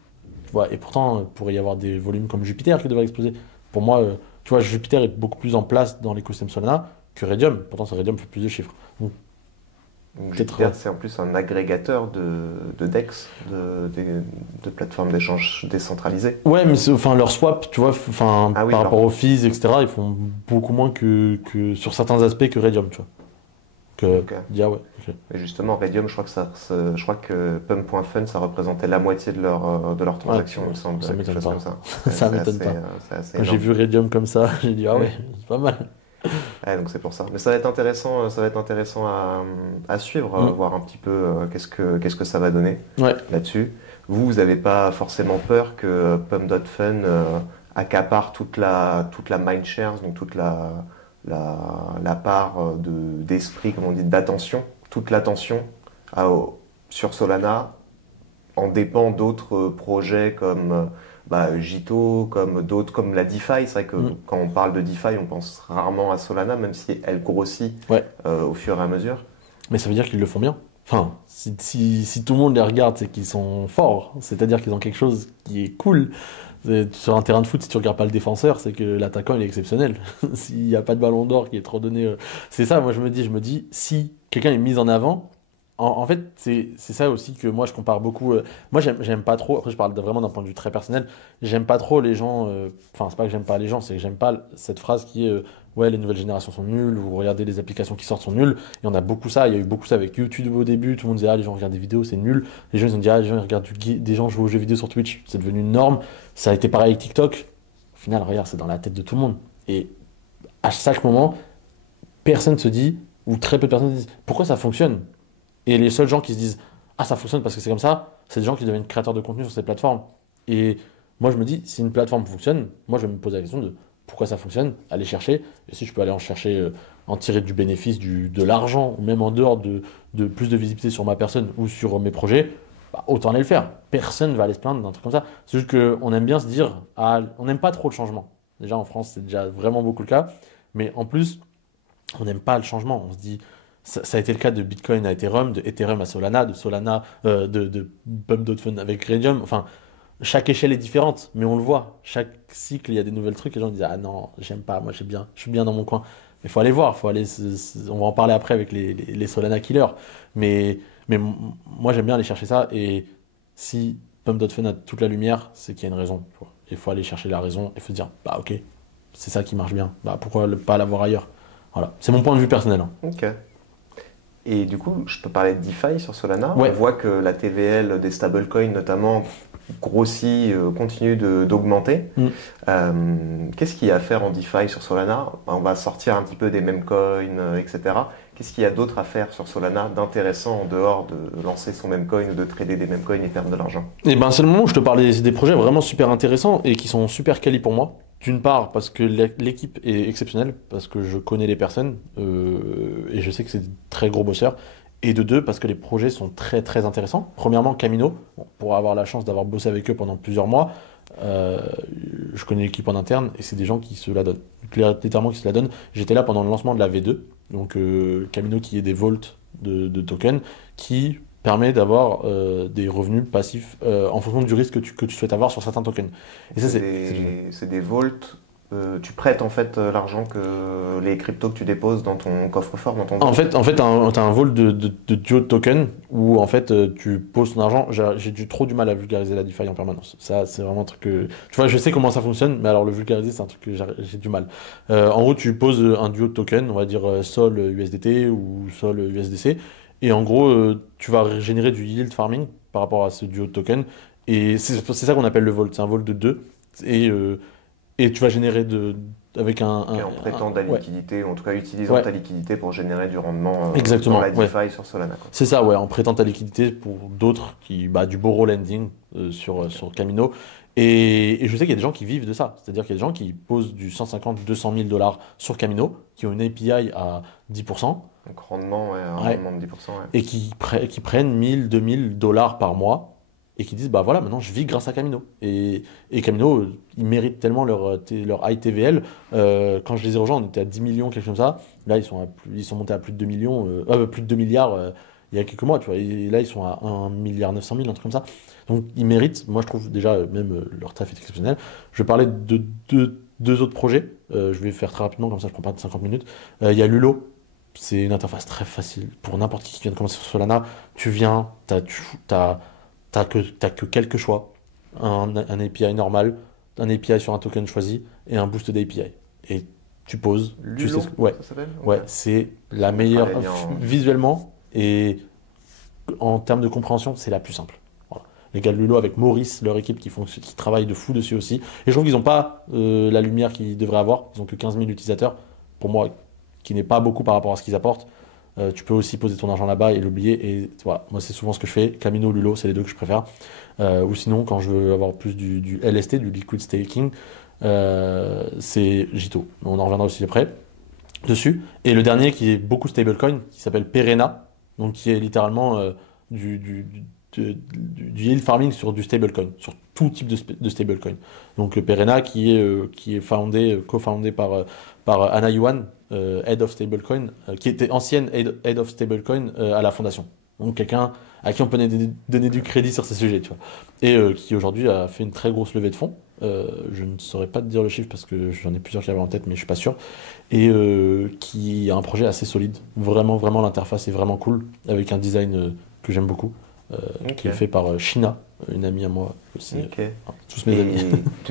Tu vois, et pourtant il pourrait y avoir des volumes comme Jupiter qui devraient exploser. Pour moi, tu vois, Jupiter est beaucoup plus en place dans l'écosystème Solana que Raydium. Pourtant, Raydium fait plus de chiffres. Donc, Jupiter, c'est en plus un agrégateur de DEX, de plateformes d'échange décentralisées. ouais, mais enfin, leur swap, tu vois, Ah oui, par rapport aux fees, etc., ils font beaucoup moins que sur certains aspects que Raydium, tu vois. Ok. Dire, ouais, ok. Mais justement, Raydium, je crois que Pump.fun, ça représentait la moitié de leur transaction, Ouais, il me semble. ça quelque m'étonne chose pas. comme ça. Ça m'étonne pas. C'est assez Quand j'ai énorme. vu Raydium comme ça, j'ai dit, ah ouais, c'est pas mal. Ouais, donc c'est pour ça. Mais ça va être intéressant à suivre, voir un petit peu qu'est-ce que ça va donner Ouais. là-dessus. Vous n'avez pas forcément peur que Pump.fun accapare toute la mindshare, donc toute la part d'esprit, comme on dit, d'attention, toute l'attention sur Solana en dépend d'autres projets comme Jito, comme d'autres, comme la DeFi. C'est vrai que quand on parle de DeFi, on pense rarement à Solana, même si elle grossit Ouais. au fur et à mesure. Mais ça veut dire qu'ils le font bien. Enfin, si tout le monde les regarde, c'est qu'ils sont forts. C'est-à-dire qu'ils ont quelque chose qui est cool. Sur un terrain de foot, si tu regardes pas le défenseur, c'est que l'attaquant il est exceptionnel. S'il n'y a pas de ballon d'or qui est trop donné. C'est ça, moi je me dis, si quelqu'un est mis en avant, en fait, c'est ça aussi que moi je compare beaucoup. Moi j'aime pas trop, après je parle vraiment d'un point de vue très personnel, j'aime pas trop les gens. Enfin, c'est pas que j'aime pas les gens, c'est que j'aime pas cette phrase qui est ouais, les nouvelles générations sont nulles, ou regardez les applications qui sortent sont nulles. Et on a beaucoup ça, il y a eu beaucoup ça avec YouTube au début, tout le monde disait, ah, les gens regardent des vidéos, c'est nul. Les gens ils ont dit, ah, les gens ils regardent des gens jouer aux jeux vidéo sur Twitch, c'est devenu une norme. Ça a été pareil avec TikTok. Au final, regarde, c'est dans la tête de tout le monde. Et à chaque moment, personne se dit, ou très peu de personnes se disent, pourquoi ça fonctionne? Et les seuls gens qui se disent, ah, ça fonctionne parce que c'est comme ça, c'est des gens qui deviennent créateurs de contenu sur ces plateformes. Et moi, je me dis, si une plateforme fonctionne, moi, je vais me poser la question de pourquoi ça fonctionne, aller chercher, et si je peux aller en chercher, en tirer du bénéfice, de l'argent, ou même en dehors de plus de visibilité sur ma personne ou sur mes projets, bah, autant aller le faire. Personne ne va aller se plaindre d'un truc comme ça. C'est juste qu'on aime bien se dire, ah, on n'aime pas trop le changement. Déjà, en France, c'est déjà vraiment beaucoup le cas. Mais en plus, on n'aime pas le changement. On se dit, ça a été le cas de Bitcoin à Ethereum, de Ethereum à Solana, de Solana, de Pump.fun avec Radium. Enfin, chaque échelle est différente, mais on le voit. Chaque cycle, il y a des nouvelles trucs. Les gens disent, ah non, j'aime pas, moi je suis bien dans mon coin. Mais il faut aller voir, faut aller, on va en parler après avec les Solana killers. Mais moi, j'aime bien aller chercher ça. Et si Pump.fun a toute la lumière, c'est qu'il y a une raison. Il faut aller chercher la raison et faut se dire, bah ok, c'est ça qui marche bien. Bah pourquoi pas l'avoir ailleurs? Voilà, c'est mon point de vue personnel. Hein. Ok. Et du coup, je peux parler de DeFi sur Solana. Ouais. On voit que la TVL des stablecoins notamment grossit, continue d'augmenter. Qu'est-ce qu'il y a à faire en DeFi sur Solana? On va sortir un petit peu des meme coins, etc. Qu'est-ce qu'il y a d'autre à faire sur Solana d'intéressant en dehors de lancer son meme coin ou de trader des meme coins et perdre de l'argent? Et ben c'est le moment où je te parle des projets vraiment super intéressants et qui sont super quali pour moi. D'une part parce que l'équipe est exceptionnelle, parce que je connais les personnes et je sais que c'est des très gros bosseurs. Et de deux, parce que les projets sont très très intéressants. Premièrement, Camino, bon, pour avoir la chance d'avoir bossé avec eux pendant plusieurs mois, je connais l'équipe en interne et c'est des gens qui se la donnent. Littéralement qui se la donnent. J'étais là pendant le lancement de la V2, donc Camino qui est des vaults de tokens qui permet d'avoir des revenus passifs en fonction du risque que tu souhaites avoir sur certains tokens. Et ça, c'est des vaults. Tu prêtes en fait l'argent que les cryptos que tu déposes dans ton coffre-fort, dans ton En fait, t'as un vault de duo de tokens où en fait tu poses ton argent. J'ai trop du mal à vulgariser la DeFi en permanence. Ça, c'est vraiment un truc que. Tu vois, je sais comment ça fonctionne, mais alors le vulgariser, c'est un truc que j'ai du mal. En gros, tu poses un duo de tokens, on va dire Sol USDT ou Sol USDC. Et en gros, tu vas générer du yield farming par rapport à ce duo de tokens. Et c'est ça qu'on appelle le vault. C'est un vault de 2. Et tu vas générer avec en prêtant de la liquidité, ou en tout cas utilisant ta liquidité pour générer du rendement exactement, dans la DeFi sur Solana. Quoi. C'est ça, ouais, en prêtant ta liquidité pour d'autres du borrow lending sur Camino. Et je sais qu'il y a des gens qui vivent de ça. C'est-à-dire qu'il y a des gens qui posent du 150-200 000 dollars sur Camino, qui ont une API à 10%. Donc rendement, un rendement de 10%. Et qui prennent 1000, 2000 dollars par mois et qui disent, bah voilà, maintenant je vis grâce à Camino. Et Camino, ils méritent tellement leur high TVL. Quand je les ai rejoints, on était à 10 millions, quelque chose comme ça. Là, ils sont montés à plus de 2 millions, plus de 2 milliards il y a quelques mois, tu vois. Et là, ils sont à 1 milliard 900 000, un truc comme ça. Donc, ils méritent. Moi, je trouve déjà, même leur taf est exceptionnel. Je vais parler de deux autres projets. Je vais faire très rapidement, comme ça, je prends pas de 50 minutes. Il y a Lulo. C'est une interface très facile pour n'importe qui vient de commencer sur Solana. Tu viens, t'as que quelques choix. Un API normal, un API sur un token choisi et un boost d'API. Et tu poses. Lulo, ouais, ça s'appelle ? Ouais, c'est la meilleure. Visuellement et en termes de compréhension, c'est la plus simple. Voilà. Les gars de Lulo avec Maurice, leur équipe qui travaillent de fou dessus aussi. Et je trouve qu'ils n'ont pas la lumière qu'ils devraient avoir. Ils n'ont que 15 000 utilisateurs. Pour moi, qui n'est pas beaucoup par rapport à ce qu'ils apportent. Tu peux aussi poser ton argent là-bas et l'oublier. Et voilà, moi c'est souvent ce que je fais. Camino, Lulo, c'est les deux que je préfère. Ou sinon, quand je veux avoir plus du LST, du liquid staking, c'est Jito. On en reviendra aussi après dessus. Et le dernier qui est beaucoup stablecoin, qui s'appelle Perena, donc qui est littéralement du yield farming sur du stablecoin, sur tout type de stablecoin. Donc Perena qui est co-foundé par Anna Yuan, Head of Stablecoin, qui était ancienne Head of Stablecoin à la fondation. Donc quelqu'un à qui on peut donner du crédit sur ces sujets, tu vois. Et qui aujourd'hui a fait une très grosse levée de fonds. Je ne saurais pas te dire le chiffre parce que j'en ai plusieurs qui avaient en tête, mais je suis pas sûr. Et qui a un projet assez solide. Vraiment, vraiment, l'interface est vraiment cool, avec un design que j'aime beaucoup. qui est fait par Shina, une amie à moi aussi. Tous mes amis.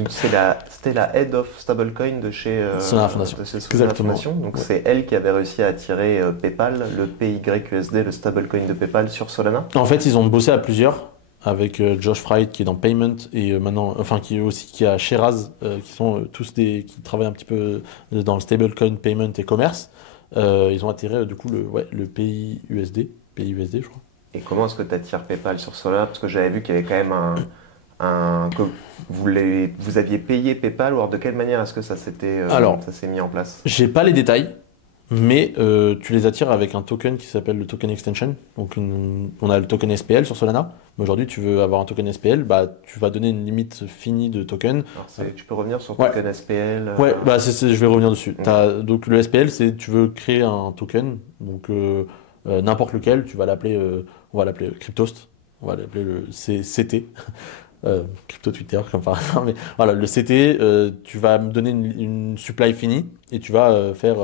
C'était la head of stablecoin de chez Solana Foundation. Exactement. Donc c'est elle qui avait réussi à attirer PayPal, le PYUSD, le stablecoin de PayPal sur Solana. En fait, ils ont bossé à plusieurs avec Josh Fried qui est dans Payment et maintenant, enfin qui a Sheraz, qui sont tous qui travaillent un petit peu dans le stablecoin, Payment et commerce. Ils ont attiré du coup le PYUSD, je crois. Et comment est-ce que tu attires PayPal sur Solana? Parce que j'avais vu qu'il y avait quand même que vous aviez payé PayPal, ou alors de quelle manière est-ce que ça s'est mis en place? J'ai pas les détails, mais tu les attires avec un token qui s'appelle le token extension. Donc on a le token SPL sur Solana, mais aujourd'hui tu veux avoir un token SPL, bah tu vas donner une limite finie de token. Alors tu peux revenir sur token SPL? Ouais, bah je vais revenir dessus. Donc le SPL, c'est tu veux créer un token, donc n'importe lequel, tu vas l'appeler, on va l'appeler Cryptost, on va l'appeler le CT. Crypto Twitter comme par hasard, mais voilà, le CT, tu vas me donner une supply finie et tu vas faire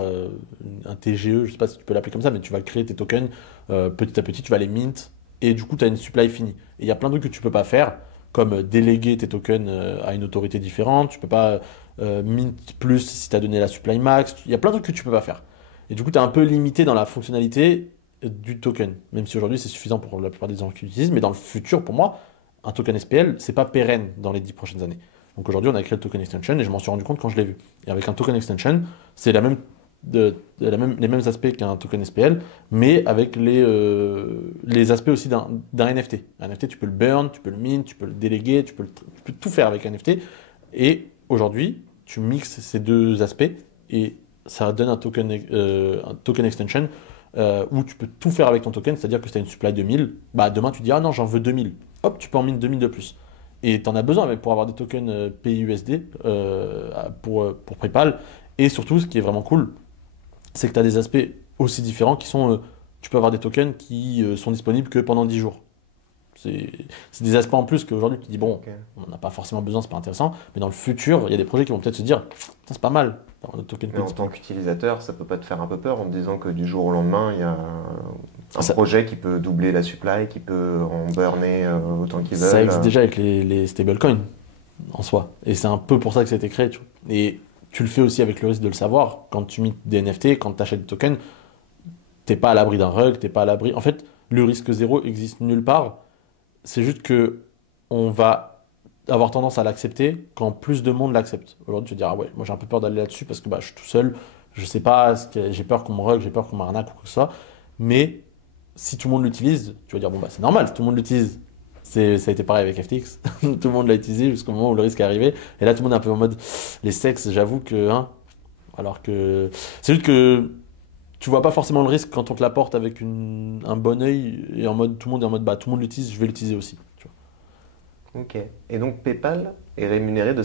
un TGE, je sais pas si tu peux l'appeler comme ça, mais tu vas créer tes tokens petit à petit, tu vas les mint et du coup tu as une supply finie. Et il y a plein de trucs que tu peux pas faire, comme déléguer tes tokens à une autorité différente, tu peux pas mint plus si tu as donné la supply max, il y a plein de trucs que tu peux pas faire. Et du coup tu es un peu limité dans la fonctionnalité du token, même si aujourd'hui c'est suffisant pour la plupart des gens qui l'utilisent, mais dans le futur pour moi, un token SPL, c'est pas pérenne dans les 10 prochaines années. Donc aujourd'hui, on a créé le token extension et je m'en suis rendu compte quand je l'ai vu. Et avec un token extension, c'est les mêmes aspects qu'un token SPL, mais avec les aspects aussi d'un NFT. Un NFT, tu peux le burn, tu peux le mint, tu peux le déléguer, tu peux tout faire avec un NFT. Et aujourd'hui, tu mixes ces deux aspects et ça donne un token extension où tu peux tout faire avec ton token, c'est-à-dire que si tu as une supply de 1000, bah demain tu dis ah non, j'en veux 2000. Hop, tu peux en miner 2000 de plus. Et tu en as besoin pour avoir des tokens PYUSD pour PayPal. Et surtout, ce qui est vraiment cool, c'est que tu as des aspects aussi différents qui sont. Tu peux avoir des tokens qui sont disponibles que pendant 10 jours. C'est des aspects en plus qu'aujourd'hui tu te dis, bon, on n'a pas forcément besoin, c'est pas intéressant. Mais dans le futur, il y a des projets qui vont peut-être se dire, c'est pas mal d'avoir des tokens. Mais en tant qu'utilisateur, ça peut pas te faire un peu peur en te disant que du jour au lendemain, il y a un projet qui peut doubler la supply, qui peut en burner autant qu'il veut. Ça existe déjà avec les stablecoins en soi. Et c'est un peu pour ça que ça a été créé. Et tu le fais aussi avec le risque de le savoir. Quand tu mets des NFT, quand tu achètes des tokens, t'es pas à l'abri d'un rug, t'es pas à l'abri. En fait, le risque zéro existe nulle part. C'est juste que on va avoir tendance à l'accepter quand plus de monde l'accepte. Aujourd'hui, tu te dis, ah ouais, moi j'ai un peu peur d'aller là-dessus parce que je suis tout seul, je sais pas, j'ai peur qu'on me rug, j'ai peur qu'on m'arnaque ou quoi que ce soit. Mais si tout le monde l'utilise, tu vas dire, bon bah c'est normal, si tout le monde l'utilise. Ça a été pareil avec FTX, tout le monde l'a utilisé jusqu'au moment où le risque est arrivé. Et là, tout le monde est un peu en mode, les sexes, j'avoue que... alors que... C'est juste que tu vois pas forcément le risque quand on te l'apporte avec un bon œil et en mode tout le monde est en mode bah tout le monde l'utilise, je vais l'utiliser aussi. Tu vois. Ok. Et donc PayPal est rémunéré de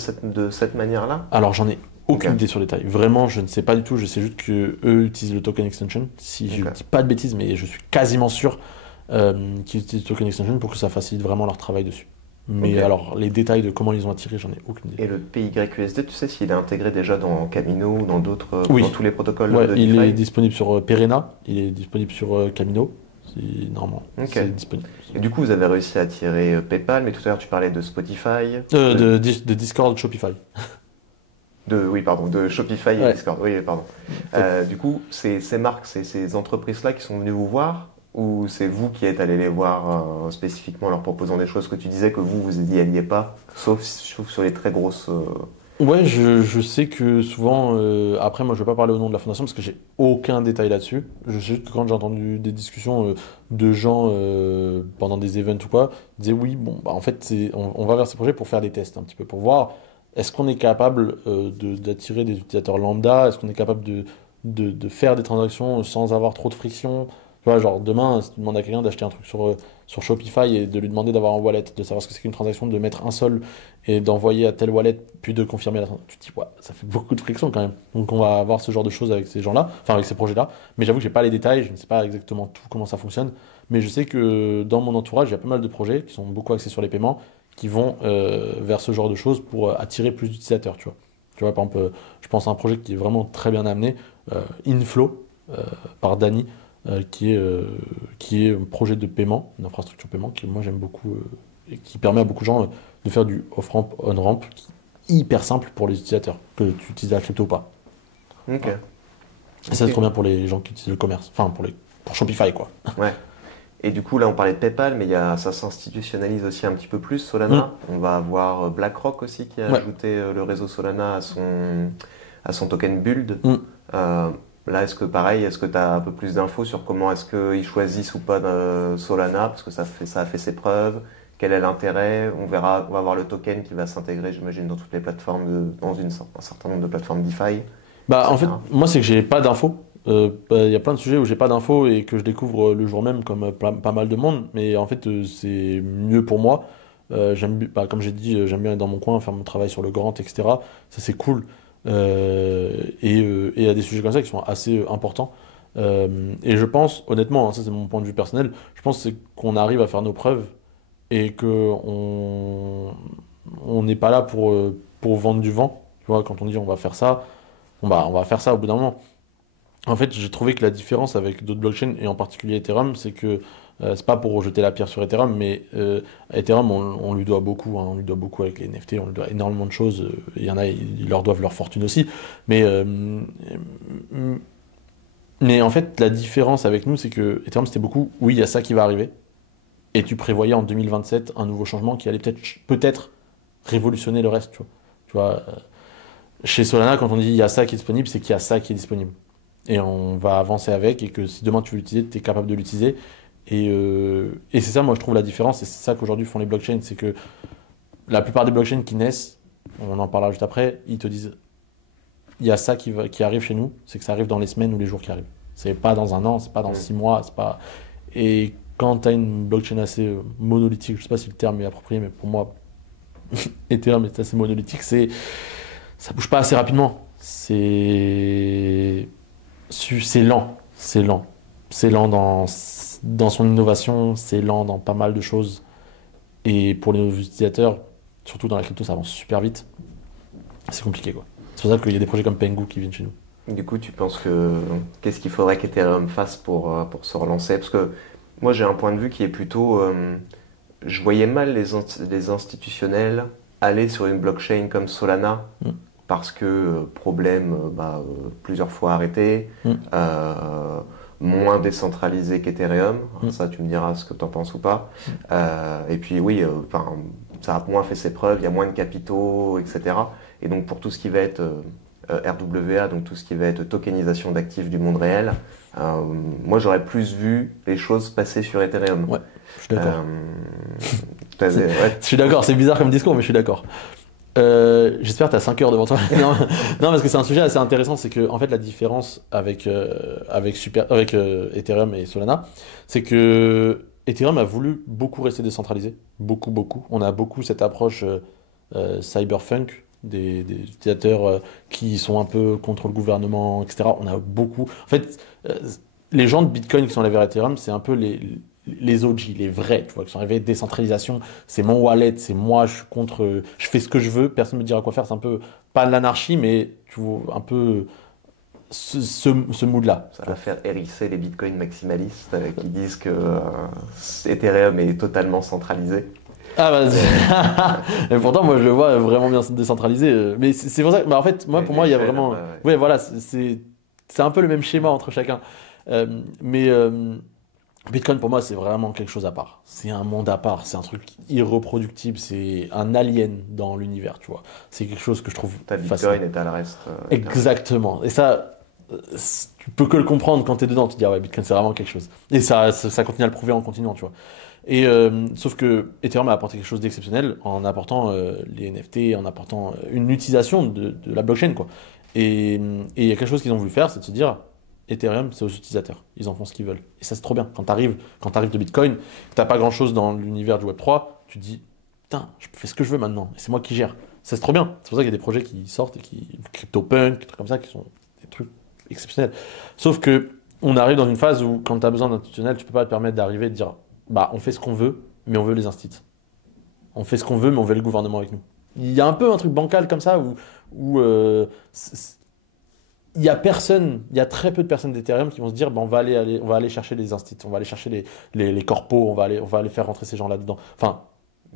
cette manière-là? Alors j'en ai aucune idée sur les détails. Vraiment, je ne sais pas du tout. Je sais juste que eux utilisent le token extension. Si je ne dis pas de bêtises, mais je suis quasiment sûr qu'ils utilisent le token extension pour que ça facilite vraiment leur travail dessus. Mais alors, les détails de comment ils ont attiré, j'en ai aucune idée. Et le PYUSD, tu sais s'il est intégré déjà dans Camino ou dans d'autres, dans tous les protocoles de DeFi? Il est disponible sur Perena, il est disponible sur Camino. C'est normal. C'est disponible. Et du coup, vous avez réussi à attirer PayPal, mais tout à l'heure, tu parlais de Spotify. De Discord, Shopify. De Shopify et Discord. Oui, pardon. Du coup, ces marques, ces entreprises-là qui sont venues vous voir, ou c'est vous qui êtes allé les voir spécifiquement en leur proposant des choses que tu disais que vous n'y alliez pas, sauf sur les très grosses... Ouais, je sais que souvent... après, moi, je ne vais pas parler au nom de la fondation parce que j'ai aucun détail là-dessus. Je sais que quand j'ai entendu des discussions de gens pendant des events ou quoi, ils disaient oui, bon, bah, en fait, on va vers ces projets pour faire des tests un petit peu, pour voir est-ce qu'on est capable d'attirer des utilisateurs lambda, est-ce qu'on est capable de faire des transactions sans avoir trop de friction. Tu vois, genre demain, si tu demandes à quelqu'un d'acheter un truc sur Shopify et de lui demander d'avoir un wallet, de savoir ce que c'est qu'une transaction, de mettre un sol et d'envoyer à tel wallet, puis de confirmer la transaction, tu te dis, ouais, ça fait beaucoup de friction quand même. Donc on va avoir ce genre de choses avec ces gens-là, enfin avec ces projets-là. Mais j'avoue que j'ai pas les détails, je ne sais pas exactement tout comment ça fonctionne. Mais je sais que dans mon entourage, il y a pas mal de projets qui sont beaucoup axés sur les paiements, qui vont vers ce genre de choses pour attirer plus d'utilisateurs, tu vois. Tu vois, par exemple, je pense à un projet qui est vraiment très bien amené, Inflow, par Dany. Qui qui est un projet de paiement, une infrastructure paiement que moi j'aime beaucoup et qui permet à beaucoup de gens de faire du off-ramp, on-ramp, hyper simple pour les utilisateurs, que tu utilises la crypto ou pas. Ok. Voilà. Et ça c'est trop bien pour les gens qui utilisent le commerce, enfin pour Shopify quoi. Ouais. Et du coup, là, on parlait de PayPal, mais ça s'institutionnalise aussi un petit peu plus, Solana. On va avoir BlackRock aussi qui a ajouté le réseau Solana à son token Build. Là, est-ce que pareil, est-ce que tu as un peu plus d'infos sur comment est-ce qu'ils choisissent ou pas Solana, parce que ça a fait ses preuves, quel est l'intérêt? On va avoir le token qui va s'intégrer, j'imagine, dans toutes les plateformes, dans un certain nombre de plateformes DeFi. Bah, en fait, moi, c'est que j'ai pas d'infos. Il y a plein de sujets où j'ai pas d'infos et que je découvre le jour même, comme pas mal de monde. Mais en fait, c'est mieux pour moi. Comme j'ai dit, j'aime bien être dans mon coin, faire mon travail sur le grand, etc. Ça, c'est cool. Et il y a des sujets comme ça qui sont assez importants. Et je pense, honnêtement, hein, ça c'est mon point de vue personnel, je pense c'est qu'on arrive à faire nos preuves et on n'est pas là pour vendre du vent. Tu vois, quand on dit on va faire ça, on va faire ça au bout d'un moment. En fait, j'ai trouvé que la différence avec d'autres blockchains, et en particulier Ethereum, c'est que c'est pas pour rejeter la pierre sur Ethereum, mais Ethereum, on lui doit beaucoup, hein, on lui doit beaucoup avec les NFT, on lui doit énormément de choses. Il y en a, ils leur doivent leur fortune aussi. Mais en fait, la différence avec nous, c'est que Ethereum, c'était beaucoup, oui, il y a ça qui va arriver, et tu prévoyais en 2027 un nouveau changement qui allait peut-être révolutionner le reste, tu vois, chez Solana, quand on dit il y a ça qui est disponible, c'est qu'il y a ça qui est disponible. Et on va avancer avec, et que si demain tu veux l'utiliser, tu es capable de l'utiliser. Et c'est ça, moi, je trouve la différence, et c'est ça qu'aujourd'hui font les blockchains, c'est que la plupart des blockchains qui naissent, on en parlera juste après, ils te disent, il y a ça qui arrive chez nous, c'est que ça arrive dans les semaines ou les jours qui arrivent. C'est pas dans un an, c'est pas dans 6 mois, c'est pas... Et quand tu as une blockchain assez monolithique, je sais pas si le terme est approprié, mais pour moi, Ethereum est assez monolithique, ça bouge pas assez rapidement. C'est lent, c'est lent. C'est lent dans son innovation, c'est lent dans pas mal de choses. Et pour les nouveaux utilisateurs, surtout dans la crypto, ça avance super vite. C'est compliqué, quoi. C'est pour ça qu'il y a des projets comme Pengu qui viennent chez nous. Du coup, tu penses qu'est-ce qu'il faudrait qu'Ethereum fasse pour se relancer? Parce que moi, j'ai un point de vue qui est plutôt... je voyais mal les institutionnels aller sur une blockchain comme Solana, parce que problème plusieurs fois arrêté, moins décentralisé qu'Ethereum. Ça, tu me diras ce que tu en penses ou pas. Et puis oui, ça a moins fait ses preuves, il y a moins de capitaux, etc. Et donc pour tout ce qui va être RWA, donc tout ce qui va être tokenisation d'actifs du monde réel, moi j'aurais plus vu les choses passer sur Ethereum. Ouais, je suis d'accord. Je suis d'accord, c'est bizarre comme discours, mais je suis d'accord. J'espère que tu as 5 heures devant toi. Non, parce que c'est un sujet assez intéressant, c'est que en fait la différence avec Ethereum et Solana, c'est que Ethereum a voulu beaucoup rester décentralisé, beaucoup. On a beaucoup cette approche cyberpunk des utilisateurs qui sont un peu contre le gouvernement, etc. On a beaucoup. En fait, les gens de Bitcoin qui sont allés vers Ethereum, c'est un peu les OG, les vrais, tu vois, qui sont arrivés, décentralisation, c'est mon wallet, c'est moi, je suis contre, je fais ce que je veux, personne ne me dira quoi faire, c'est un peu, pas de l'anarchie, mais tu vois, un peu ce mood-là. Ça va faire hérisser les bitcoins maximalistes qui disent que Ethereum est totalement centralisé. Ah bah, et pourtant, moi, je le vois vraiment bien décentralisé. Mais c'est pour ça que, en fait, pour moi, il y a vraiment... Ouais, voilà, c'est un peu le même schéma entre chacun. Bitcoin, pour moi, c'est vraiment quelque chose à part. C'est un monde à part, c'est un truc irreproductible, c'est un alien dans l'univers, tu vois. C'est quelque chose que je trouve fascinant. Bitcoin et t'as le reste. Exactement. Et ça, tu peux que le comprendre quand t'es dedans. Tu te dis, ah ouais, Bitcoin, c'est vraiment quelque chose. Et ça continue à le prouver en continuant, tu vois. Et sauf que Ethereum a apporté quelque chose d'exceptionnel en apportant les NFT, en apportant une utilisation de la blockchain, quoi. Et il y a quelque chose qu'ils ont voulu faire, c'est de se dire... Ethereum, c'est aux utilisateurs. Ils en font ce qu'ils veulent. Et ça, c'est trop bien. Quand t'arrives de Bitcoin, que t'as pas grand-chose dans l'univers du Web3, tu te dis, putain, je fais ce que je veux maintenant. Et c'est moi qui gère. Ça, c'est trop bien. C'est pour ça qu'il y a des projets qui sortent, CryptoPunk, des trucs comme ça, qui sont des trucs exceptionnels. Sauf que on arrive dans une phase où, quand t'as besoin d'institutionnel, tu peux pas te permettre d'arriver et de dire, bah, on fait ce qu'on veut, mais on veut les instituts. On fait ce qu'on veut, mais on veut le gouvernement avec nous. Il y a un peu un truc bancal comme ça où il y a personne, il y a très peu de personnes d'Ethereum qui vont se dire bah, on va aller chercher les instituts, on va aller chercher les corpos, on va aller faire rentrer ces gens là-dedans. Enfin,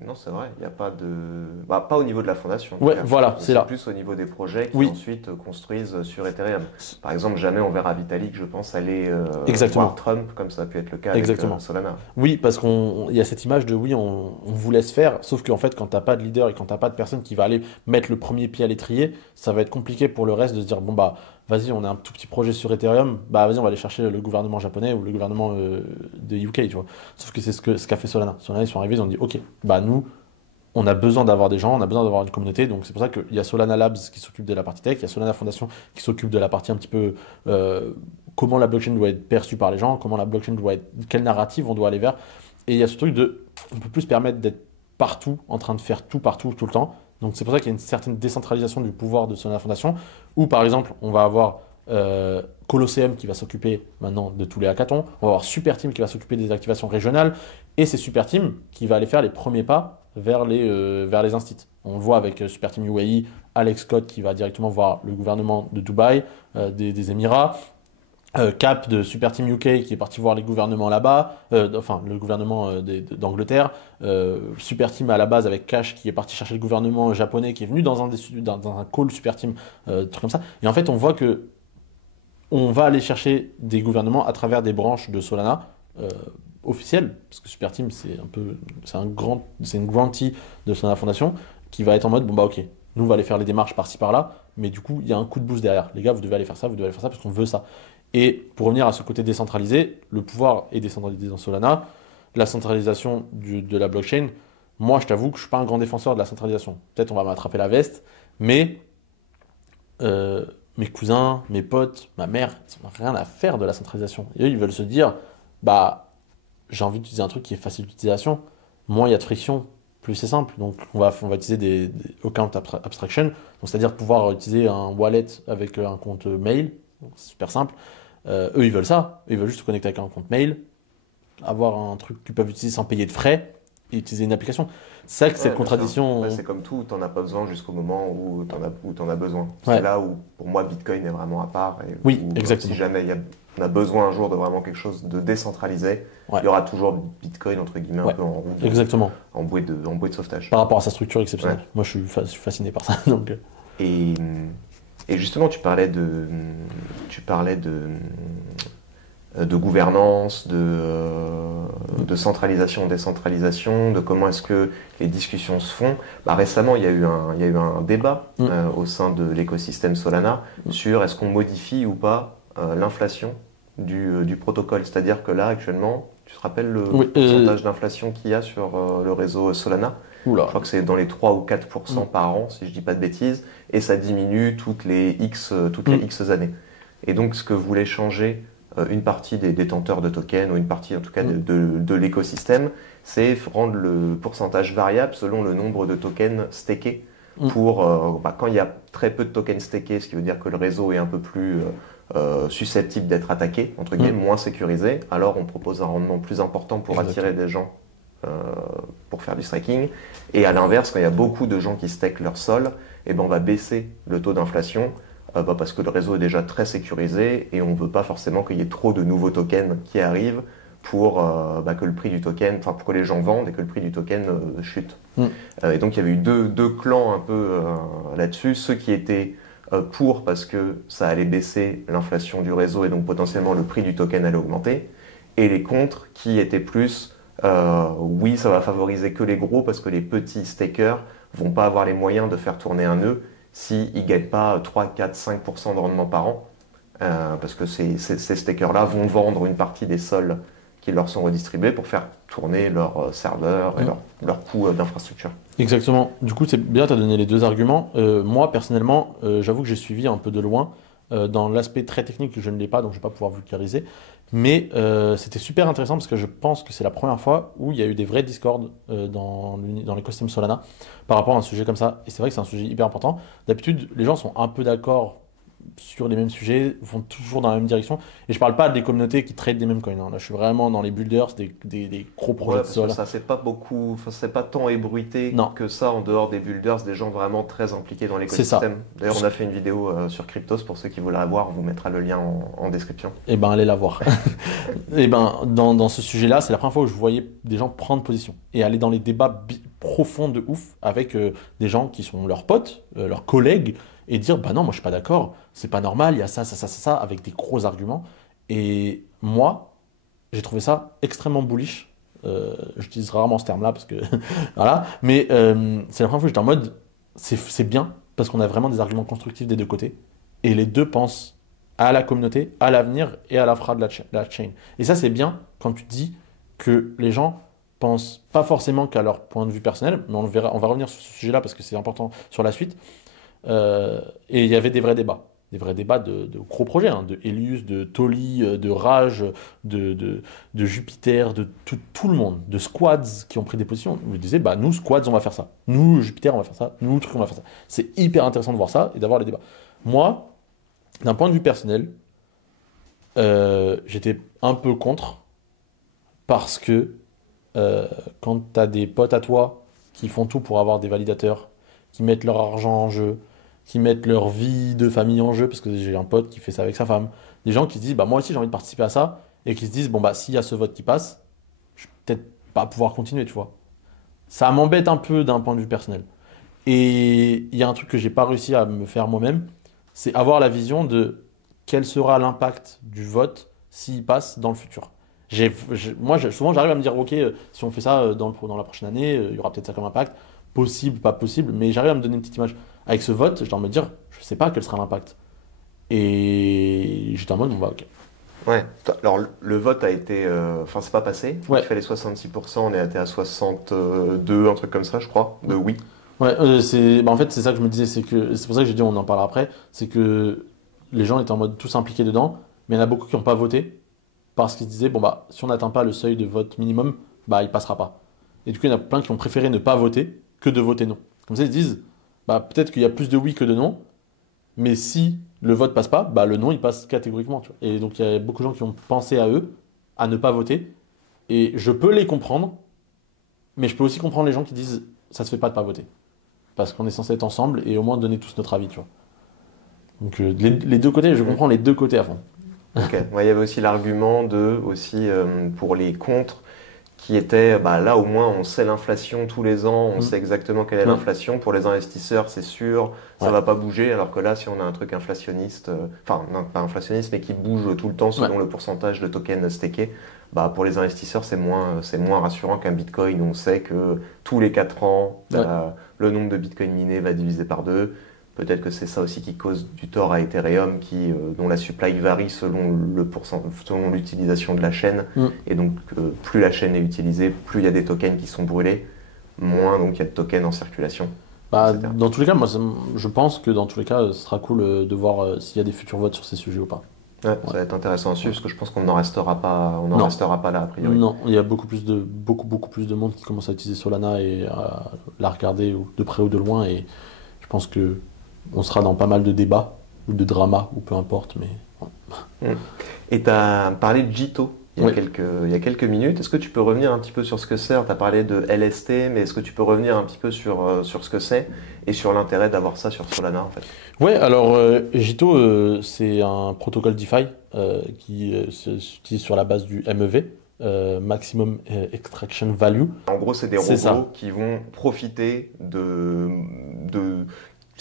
Non, c'est vrai, il n'y a pas de. Bah, pas au niveau de la fondation. En tout ouais, cas. voilà, c'est là. Plus au niveau des projets qui Oui, ensuite construisent sur Ethereum. Par exemple, jamais on verra Vitalik, je pense, aller exactement. voir Trump, comme ça a pu être le cas avec Exactement. Solana. Oui, parce qu'il y a cette image de oui, on vous laisse faire, sauf qu'en fait, quand t'as pas de leader et quand t'as pas de personne qui va aller mettre le premier pied à l'étrier, ça va être compliqué pour le reste de se dire bon bah vas-y, on a un tout petit projet sur Ethereum, bah vas-y, on va aller chercher le gouvernement japonais ou le gouvernement de UK, tu vois. Sauf que c'est ce qu'a fait Solana. Solana, ils sont arrivés, ils ont dit ok, bah nous, on a besoin d'avoir des gens, on a besoin d'avoir une communauté, donc c'est pour ça qu'il y a Solana Labs qui s'occupe de la partie tech, il y a Solana Foundation qui s'occupe de la partie un petit peu comment la blockchain doit être perçue par les gens, comment la blockchain doit être, quelle narrative on doit aller vers, et il y a ce truc de, on peut plus se permettre d'être partout, en train de faire tout partout, tout le temps, donc c'est pour ça qu'il y a une certaine décentralisation du pouvoir de Solana Foundation, où par exemple on va avoir Colosseum qui va s'occuper maintenant de tous les hackathons, on va avoir Super Team qui va s'occuper des activations régionales, et c'est Super Team qui va aller faire les premiers pas vers les instits. On le voit avec Super Team UAE, Alex Scott qui va directement voir le gouvernement de Dubaï, des Émirats, Cap de Super Team UK qui est parti voir les gouvernements là-bas, enfin le gouvernement d'Angleterre, Super Team à la base avec Cash qui est parti chercher le gouvernement japonais qui est venu dans un call Super Team, truc comme ça. Et en fait on voit que on va aller chercher des gouvernements à travers des branches de Solana officielles, parce que Super Team c'est une grantee de Solana Foundation qui va être en mode bon bah ok, nous on va aller faire les démarches par-ci par-là, mais du coup il y a un coup de boost derrière. Les gars, vous devez aller faire ça, vous devez aller faire ça parce qu'on veut ça. Et pour revenir à ce côté décentralisé, le pouvoir est décentralisé dans Solana, la centralisation de la blockchain, moi je t'avoue que je suis pas un grand défenseur de la centralisation. Peut-être on va m'attraper la veste, mais mes cousins, mes potes, ma mère, ils n'ont rien à faire de la centralisation. Et eux, ils veulent se dire, bah, j'ai envie d'utiliser un truc qui est facile d'utilisation. Moins il y a de friction, plus c'est simple. Donc, on va utiliser des account abstraction, donc c'est-à-dire pouvoir utiliser un wallet avec un compte mail. Donc, c'est super simple. Eux, ils veulent ça. Ils veulent juste se connecter avec un compte mail, avoir un truc qu'ils peuvent utiliser sans payer de frais et utiliser une application. C'est ça que cette Ouais, bien sûr. contradiction. Ouais, c'est comme tout, t'en as pas besoin jusqu'au moment où t'en as besoin. Ouais. C'est là où, pour moi, Bitcoin est vraiment à part. Et Oui, où, exactement. si jamais on a besoin un jour de vraiment quelque chose de décentralisé, Ouais. il y aura toujours Bitcoin, entre guillemets, Ouais. un peu en roue, Exactement. en bouée de sauvetage. Par rapport à sa structure exceptionnelle. Ouais. Moi, je suis fasciné par ça. Donc, Et, et justement, tu parlais de gouvernance, de centralisation, décentralisation, de comment est-ce que les discussions se font. Bah, récemment, il y a eu un débat au sein de l'écosystème Solana sur est-ce qu'on modifie ou pas l'inflation du protocole. C'est-à-dire que là, actuellement, tu te rappelles le pourcentage d'inflation qu'il y a sur le réseau Solana? oula. Je crois que c'est dans les 3 ou 4% par an, si je ne dis pas de bêtises, et ça diminue toutes les X années. Et donc, ce que voulait changer une partie des détenteurs de tokens, ou une partie en tout cas de l'écosystème, c'est rendre le pourcentage variable selon le nombre de tokens stakés. Pour, quand il y a très peu de tokens stakés, ce qui veut dire que le réseau est un peu plus susceptible d'être attaqué, entre guillemets, moins sécurisé, alors on propose un rendement plus important pour attirer des gens pour faire du staking. Et à l'inverse, quand il y a beaucoup de gens qui stakent leur sol, et ben on va baisser le taux d'inflation parce que le réseau est déjà très sécurisé et on ne veut pas forcément qu'il y ait trop de nouveaux tokens qui arrivent pour que le prix du token, enfin pour que les gens vendent et que le prix du token chute. Et donc il y avait eu deux clans un peu là-dessus, ceux qui étaient pour parce que ça allait baisser l'inflation du réseau et donc potentiellement le prix du token allait augmenter, et les contre qui étaient plus oui, ça va favoriser que les gros parce que les petits stakers vont pas avoir les moyens de faire tourner un nœud s'ils ne gagnent pas 3, 4, 5% de rendement par an, parce que ces stakers-là vont vendre une partie des sols qui leur sont redistribués pour faire tourner leur serveur et leur coût d'infrastructure. Exactement. Du coup, c'est bien, tu as donné les deux arguments. Moi, personnellement, j'avoue que j'ai suivi un peu de loin. Dans l'aspect très technique, je ne l'ai pas, donc je ne vais pas pouvoir vulgariser. Mais c'était super intéressant parce que je pense que c'est la première fois où il y a eu des vrais discords dans l'écosystème Solana par rapport à un sujet comme ça. Et c'est vrai que c'est un sujet hyper important. D'habitude, les gens sont un peu d'accord sur les mêmes sujets, vont toujours dans la même direction. Et je parle pas des communautés qui traitent des mêmes coins, hein. Là, je suis vraiment dans les builders, des gros projets Ouais, de parce que sol. ça, c'est pas beaucoup, enfin, c'est pas tant ébruité Non, que ça en dehors des builders, des gens vraiment très impliqués dans c'est ça. l'écosystème. D'ailleurs, on a fait une vidéo sur Cryptos pour ceux qui veulent la voir, on vous mettra le lien en description. Et ben, allez la voir. Et ben, dans ce sujet-là, c'est la première fois où je voyais des gens prendre position et aller dans les débats profonds de ouf avec des gens qui sont leurs potes, leurs collègues, et dire, bah non, moi je suis pas d'accord, c'est pas normal, il y a ça, ça, ça, ça, ça, avec des gros arguments. Et moi, j'ai trouvé ça extrêmement bullish. J'utilise rarement ce terme-là parce que voilà, mais c'est la première fois que j'étais en mode c'est bien parce qu'on a vraiment des arguments constructifs des deux côtés et les deux pensent à la communauté, à l'avenir et à l'infra de la chain. Et ça, c'est bien quand tu dis que les gens pensent pas forcément qu'à leur point de vue personnel, mais on verra, on va revenir sur ce sujet-là parce que c'est important sur la suite. Et il y avait des vrais débats de gros projets, hein, de Helios, de Tolly, de Rage, de Jupiter, de tout le monde, de squads qui ont pris des positions. Où ils disaient, bah nous squads on va faire ça, nous Jupiter on va faire ça, nous truc on va faire ça. C'est hyper intéressant de voir ça et d'avoir les débats. Moi, d'un point de vue personnel, j'étais un peu contre parce que quand tu as des potes à toi qui font tout pour avoir des validateurs, qui mettent leur argent en jeu, qui mettent leur vie de famille en jeu, parce que j'ai un pote qui fait ça avec sa femme, des gens qui se disent, bah moi aussi j'ai envie de participer à ça, et qui se disent, bon bah s'il y a ce vote qui passe, je vais peut-être pas pouvoir continuer, tu vois. Ça m'embête un peu d'un point de vue personnel. Et il y a un truc que j'ai pas réussi à me faire moi-même, c'est avoir la vision de quel sera l'impact du vote s'il passe dans le futur. Souvent, j'arrive à me dire, ok, si on fait ça dans la prochaine année, il y aura peut-être ça comme impact, possible, pas possible, mais j'arrive à me donner une petite image. Avec ce vote, je dois me dire, je sais pas quel sera l'impact. Et j'étais en mode, bon bah ok. Ouais, alors le vote a été. Enfin, c'est pas passé. Ouais, Il fallait 66%, on est été à 62, un truc comme ça, je crois, de oui. ouais, en fait, c'est ça que je me disais, c'est pour ça que j'ai dit, on en parlera après, c'est que les gens étaient en mode tous impliqués dedans, mais il y en a beaucoup qui n'ont pas voté parce qu'ils se disaient, bon bah, si on n'atteint pas le seuil de vote minimum, bah, il passera pas. Et du coup, il y en a plein qui ont préféré ne pas voter que de voter non. Comme ça, ils se disent, bah, peut-être qu'il y a plus de oui que de non, mais si le vote passe pas, bah, le non, il passe catégoriquement, tu vois. Et donc, il y a beaucoup de gens qui ont pensé à eux, à ne pas voter, et je peux les comprendre, mais je peux aussi comprendre les gens qui disent, ça se fait pas de pas voter. Parce qu'on est censé être ensemble et au moins donner tous notre avis, tu vois. Donc, les deux côtés, je comprends les deux côtés à fond. Ok. Ouais, il y avait aussi l'argument de, aussi, pour les contre, qui était, bah, là au moins on sait l'inflation tous les ans, on Mm. sait exactement quelle est Ouais. l'inflation. Pour les investisseurs, c'est sûr, ça Ouais. va pas bouger. Alors que là, si on a un truc inflationniste, enfin non, pas inflationniste, mais qui bouge tout le temps selon Ouais. le pourcentage de tokens stakés, bah, pour les investisseurs, c'est moins rassurant qu'un Bitcoin où on sait que tous les 4 ans, Ouais. le nombre de Bitcoin minés va diviser par 2. Peut-être que c'est ça aussi qui cause du tort à Ethereum, dont la supply varie selon l'utilisation de la chaîne. Mm. Et donc, plus la chaîne est utilisée, plus il y a des tokens qui sont brûlés, moins donc il y a de tokens en circulation, Bah, etc. dans tous les cas, moi, je pense que dans tous les cas, ce sera cool de voir s'il y a des futurs votes sur ces sujets ou pas. Ouais, Ouais. ça va être intéressant à suivre parce que je pense qu'on n'en restera pas, Non. restera pas là a priori. Non, il y a beaucoup plus de monde qui commence à utiliser Solana et à la regarder de près ou de loin. Et je pense que on sera dans pas mal de débats ou de dramas ou peu importe. Mais ouais. Et tu as parlé de Jito Oui. il y a quelques minutes. Est-ce que tu peux revenir un petit peu sur ce que c'est? Tu as parlé de LST, mais est-ce que tu peux revenir un petit peu sur ce que c'est et sur l'intérêt d'avoir ça sur Solana en fait? Ouais, alors Jito, c'est un protocole DeFi qui s'utilise sur la base du MEV, Maximum Extraction Value. En gros, c'est des C'est ça. robots qui vont profiter de...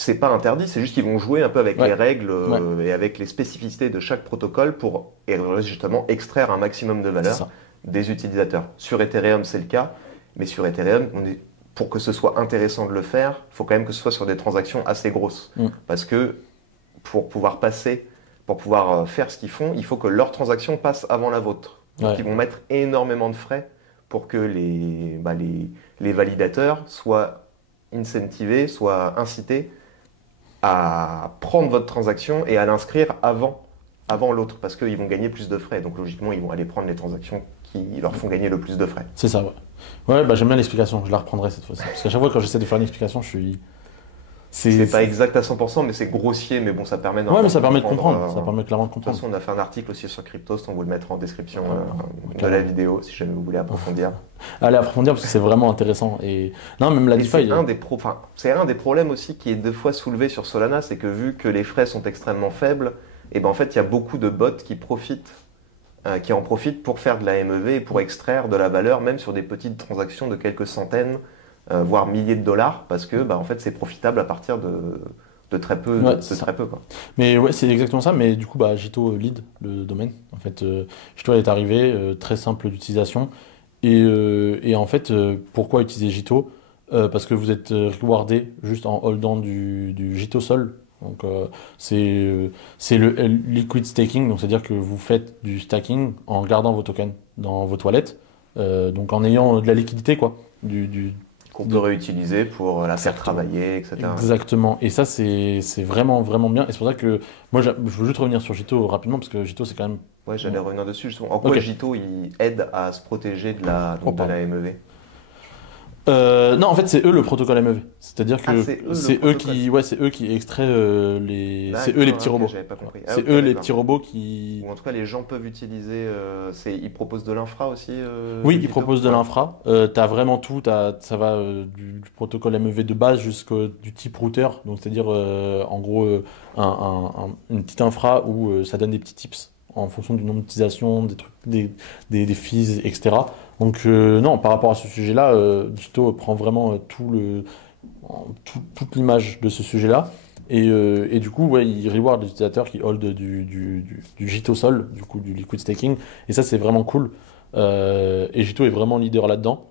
C'est pas interdit, c'est juste qu'ils vont jouer un peu avec Ouais. les règles Ouais. et avec les spécificités de chaque protocole pour justement extraire un maximum de C'est valeur ça. des utilisateurs. Sur Ethereum, c'est le cas, mais sur Ethereum, pour que ce soit intéressant de le faire, il faut quand même que ce soit sur des transactions assez grosses. Mm. Parce que pour pouvoir faire ce qu'ils font, il faut que leur transaction passe avant la vôtre. Donc Ouais. ils vont mettre énormément de frais pour que les validateurs soient incentivés, soient incités à prendre votre transaction et à l'inscrire avant l'autre, parce qu'ils vont gagner plus de frais. Donc logiquement, ils vont aller prendre les transactions qui leur font gagner le plus de frais. C'est ça, ouais. Ouais, bah, j'aime bien l'explication, je la reprendrai cette fois-ci. Parce qu'à chaque fois, quand j'essaie de faire une explication, je suis. C'est pas exact à 100%, mais c'est grossier, mais bon, ça permet Ouais, mais ça permet de comprendre. Ça permet clairement de De toute comprendre. façon, on a fait un article aussi sur Cryptost, on vous le mettra en description de la vidéo, si jamais vous voulez approfondir. Allez approfondir parce que c'est vraiment intéressant. Et non, même la Et DeFi. c'est un des problèmes aussi qui est deux fois soulevé sur Solana, c'est que vu que les frais sont extrêmement faibles, et ben en fait, il y a beaucoup de bots qui en profitent pour faire de la MEV et pour extraire de la valeur, même sur des petites transactions de quelques centaines, voire milliers de dollars, parce que bah, en fait, c'est profitable à partir de très peu, Ouais, de c'est ça. très peu, quoi. Mais ouais, c'est exactement ça. Mais du coup, bah, Jito lead le domaine. En fait, Jito est arrivé, très simple d'utilisation. Et en fait, pourquoi utiliser Jito? Parce que vous êtes rewardé juste en holdant du Jito Sol. Donc, c'est le liquid staking. Donc, c'est-à-dire que vous faites du stacking en gardant vos tokens dans vos toilettes. Donc, en ayant de la liquidité, quoi. Qu'on peut réutiliser pour la faire Exactement. travailler, etc. Exactement. Et ça, c'est vraiment, vraiment bien. Et c'est pour ça que moi, je veux juste revenir sur Jito rapidement, parce que Jito, c'est quand même. Ouais, j'allais revenir dessus, justement. En quoi Ok. Jito, il aide à se protéger de la, Oh, donc de pardon. la MEV? Non, en fait, c'est eux le protocole MEV. C'est-à-dire Ah, que c'est eux le c'est eux protocole. qui, ouais, c'est eux qui extraient c'est eux D'accord, les petits ok, robots. j'avais pas compris. Ah, C'est ok, eux les d'accord. petits robots qui. Ou en tout cas, les gens peuvent utiliser. Ils proposent de l'infra aussi, Oui, ils Jito? proposent de Ouais. l'infra. T'as vraiment tout. Ça va du protocole MEV de base jusqu'au du type routeur. Donc, c'est-à-dire, en gros, une petite infra où ça donne des petits tips en fonction du nombre d'utilisation, des trucs, des fees, etc. Donc, non, par rapport à ce sujet-là, Jito prend vraiment toute l'image de ce sujet-là. Et du coup, ouais, il reward les utilisateurs qui hold du Jito Sol, du coup, du liquid staking. Et ça, c'est vraiment cool. Et Jito est vraiment leader là-dedans.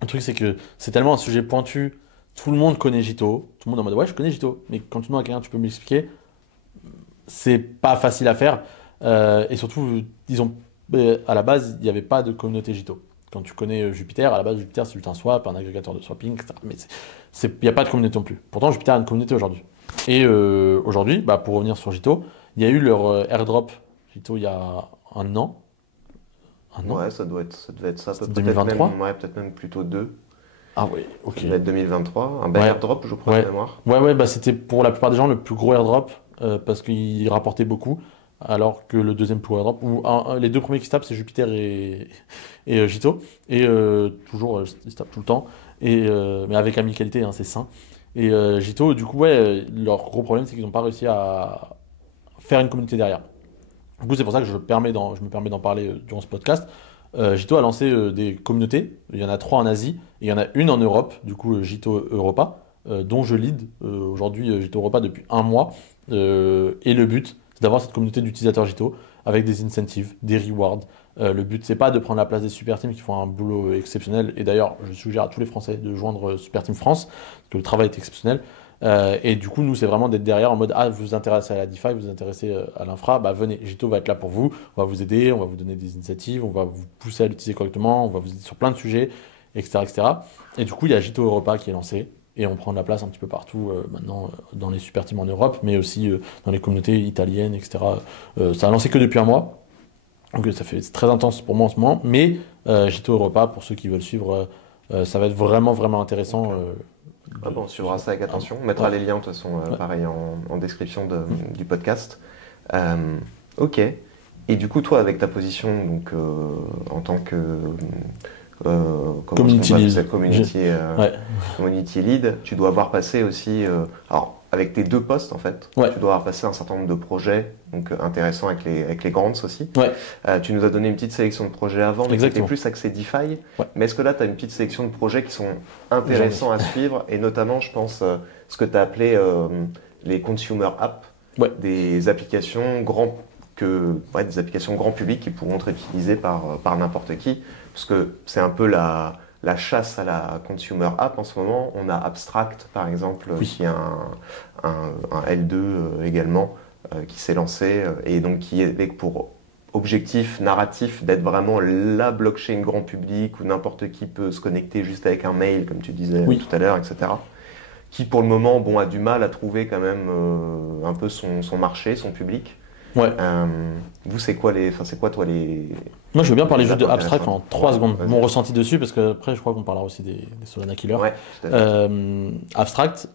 Le truc, c'est que c'est tellement un sujet pointu. Tout le monde connaît Jito. Tout le monde est en mode ouais, je connais Jito. Mais quand tu demandes à quelqu'un, tu peux m'expliquer. C'est pas facile à faire. Et surtout, disons, à la base, il n'y avait pas de communauté Jito. Quand tu connais Jupiter, à la base, Jupiter, c'est juste un swap, un agrégateur de swapping, etc. Mais il n'y a pas de communauté non plus. Pourtant, Jupiter a une communauté aujourd'hui. Et aujourd'hui, bah, pour revenir sur Jito, il y a eu leur airdrop Jito il y a un an. Un an? Ouais, ça devait être ça. C'était Peut-être 2023? même, ouais, peut-être même plutôt deux. Ah ouais, Ça ok. devait être 2023. Un bel Ouais. airdrop, je crois, Ouais. de mémoire. Ouais, bah, c'était pour la plupart des gens le plus gros airdrop parce qu'il rapportait beaucoup, alors que le deuxième plus gros airdrop, les deux premiers qui se tapent, c'est Jupiter et Jito, et toujours, ils se tapent tout le temps, mais avec amicalité, hein, c'est sain. Et Jito, du coup, ouais, leur gros problème, c'est qu'ils n'ont pas réussi à faire une communauté derrière. Du coup, c'est pour ça que je me permets d'en parler durant ce podcast. Jito a lancé des communautés. Il y en a 3 en Asie et il y en a une en Europe, du coup Jito Europa, dont je lead aujourd'hui Jito Europa depuis un mois. Et le but, c'est d'avoir cette communauté d'utilisateurs Jito avec des incentives, des rewards. Le but, c'est pas de prendre la place des super teams qui font un boulot exceptionnel. Et d'ailleurs, je suggère à tous les Français de joindre Super Team France, parce que le travail est exceptionnel. Et du coup, nous, c'est vraiment d'être derrière en mode ah, vous vous intéressez à la DeFi, vous vous intéressez à l'infra, bah venez, Jito va être là pour vous, on va vous aider, on va vous donner des initiatives, on va vous pousser à l'utiliser correctement, on va vous aider sur plein de sujets, etc., etc. Et du coup, il y a Jito Europa qui est lancé. Et on prend de la place un petit peu partout maintenant dans les super teams en Europe, mais aussi dans les communautés italiennes, etc. Ça a lancé que depuis un mois, donc c'est très intense pour moi en ce moment. Mais Jito Europa, pour ceux qui veulent suivre, ça va être vraiment, vraiment intéressant. Ah bon, on suivra ça avec attention. On Ouais. mettra les liens de toute façon, Ouais. pareil, en description du podcast. Ok. Et du coup, toi, avec ta position donc, en tant que comment est-ce Community qu'on va lead. appeler ça, Ouais. community lead, tu dois avoir passé aussi, alors avec tes deux postes en fait, Ouais. tu dois avoir passé un certain nombre de projets donc intéressants avec les grants aussi. Ouais. Tu nous as donné une petite sélection de projets avant, mais c'était Exactement. plus axé DeFi. Ouais. Mais est-ce que là, tu as une petite sélection de projets qui sont intéressants à suivre et notamment, je pense, ce que tu as appelé les consumer apps, Ouais. des applications des applications grand public qui pourront être utilisées par n'importe qui, parce que c'est un peu la chasse à la consumer app en ce moment. On a Abstract par exemple, Oui. qui est un L2 également, qui s'est lancé et donc qui est avec pour objectif narratif d'être vraiment la blockchain grand public où n'importe qui peut se connecter juste avec un mail, comme tu disais Oui. tout à l'heure, etc. Qui pour le moment a du mal à trouver quand même un peu son marché, son public. Ouais. Vous, c'est quoi toi les... Moi, je veux bien parler les juste de apps Abstract en intéressantes? 3 secondes. Vas-y. Mon ressenti dessus, parce que après, je crois qu'on parlera aussi des Solana Killers. Ouais, tout à fait. Abstract,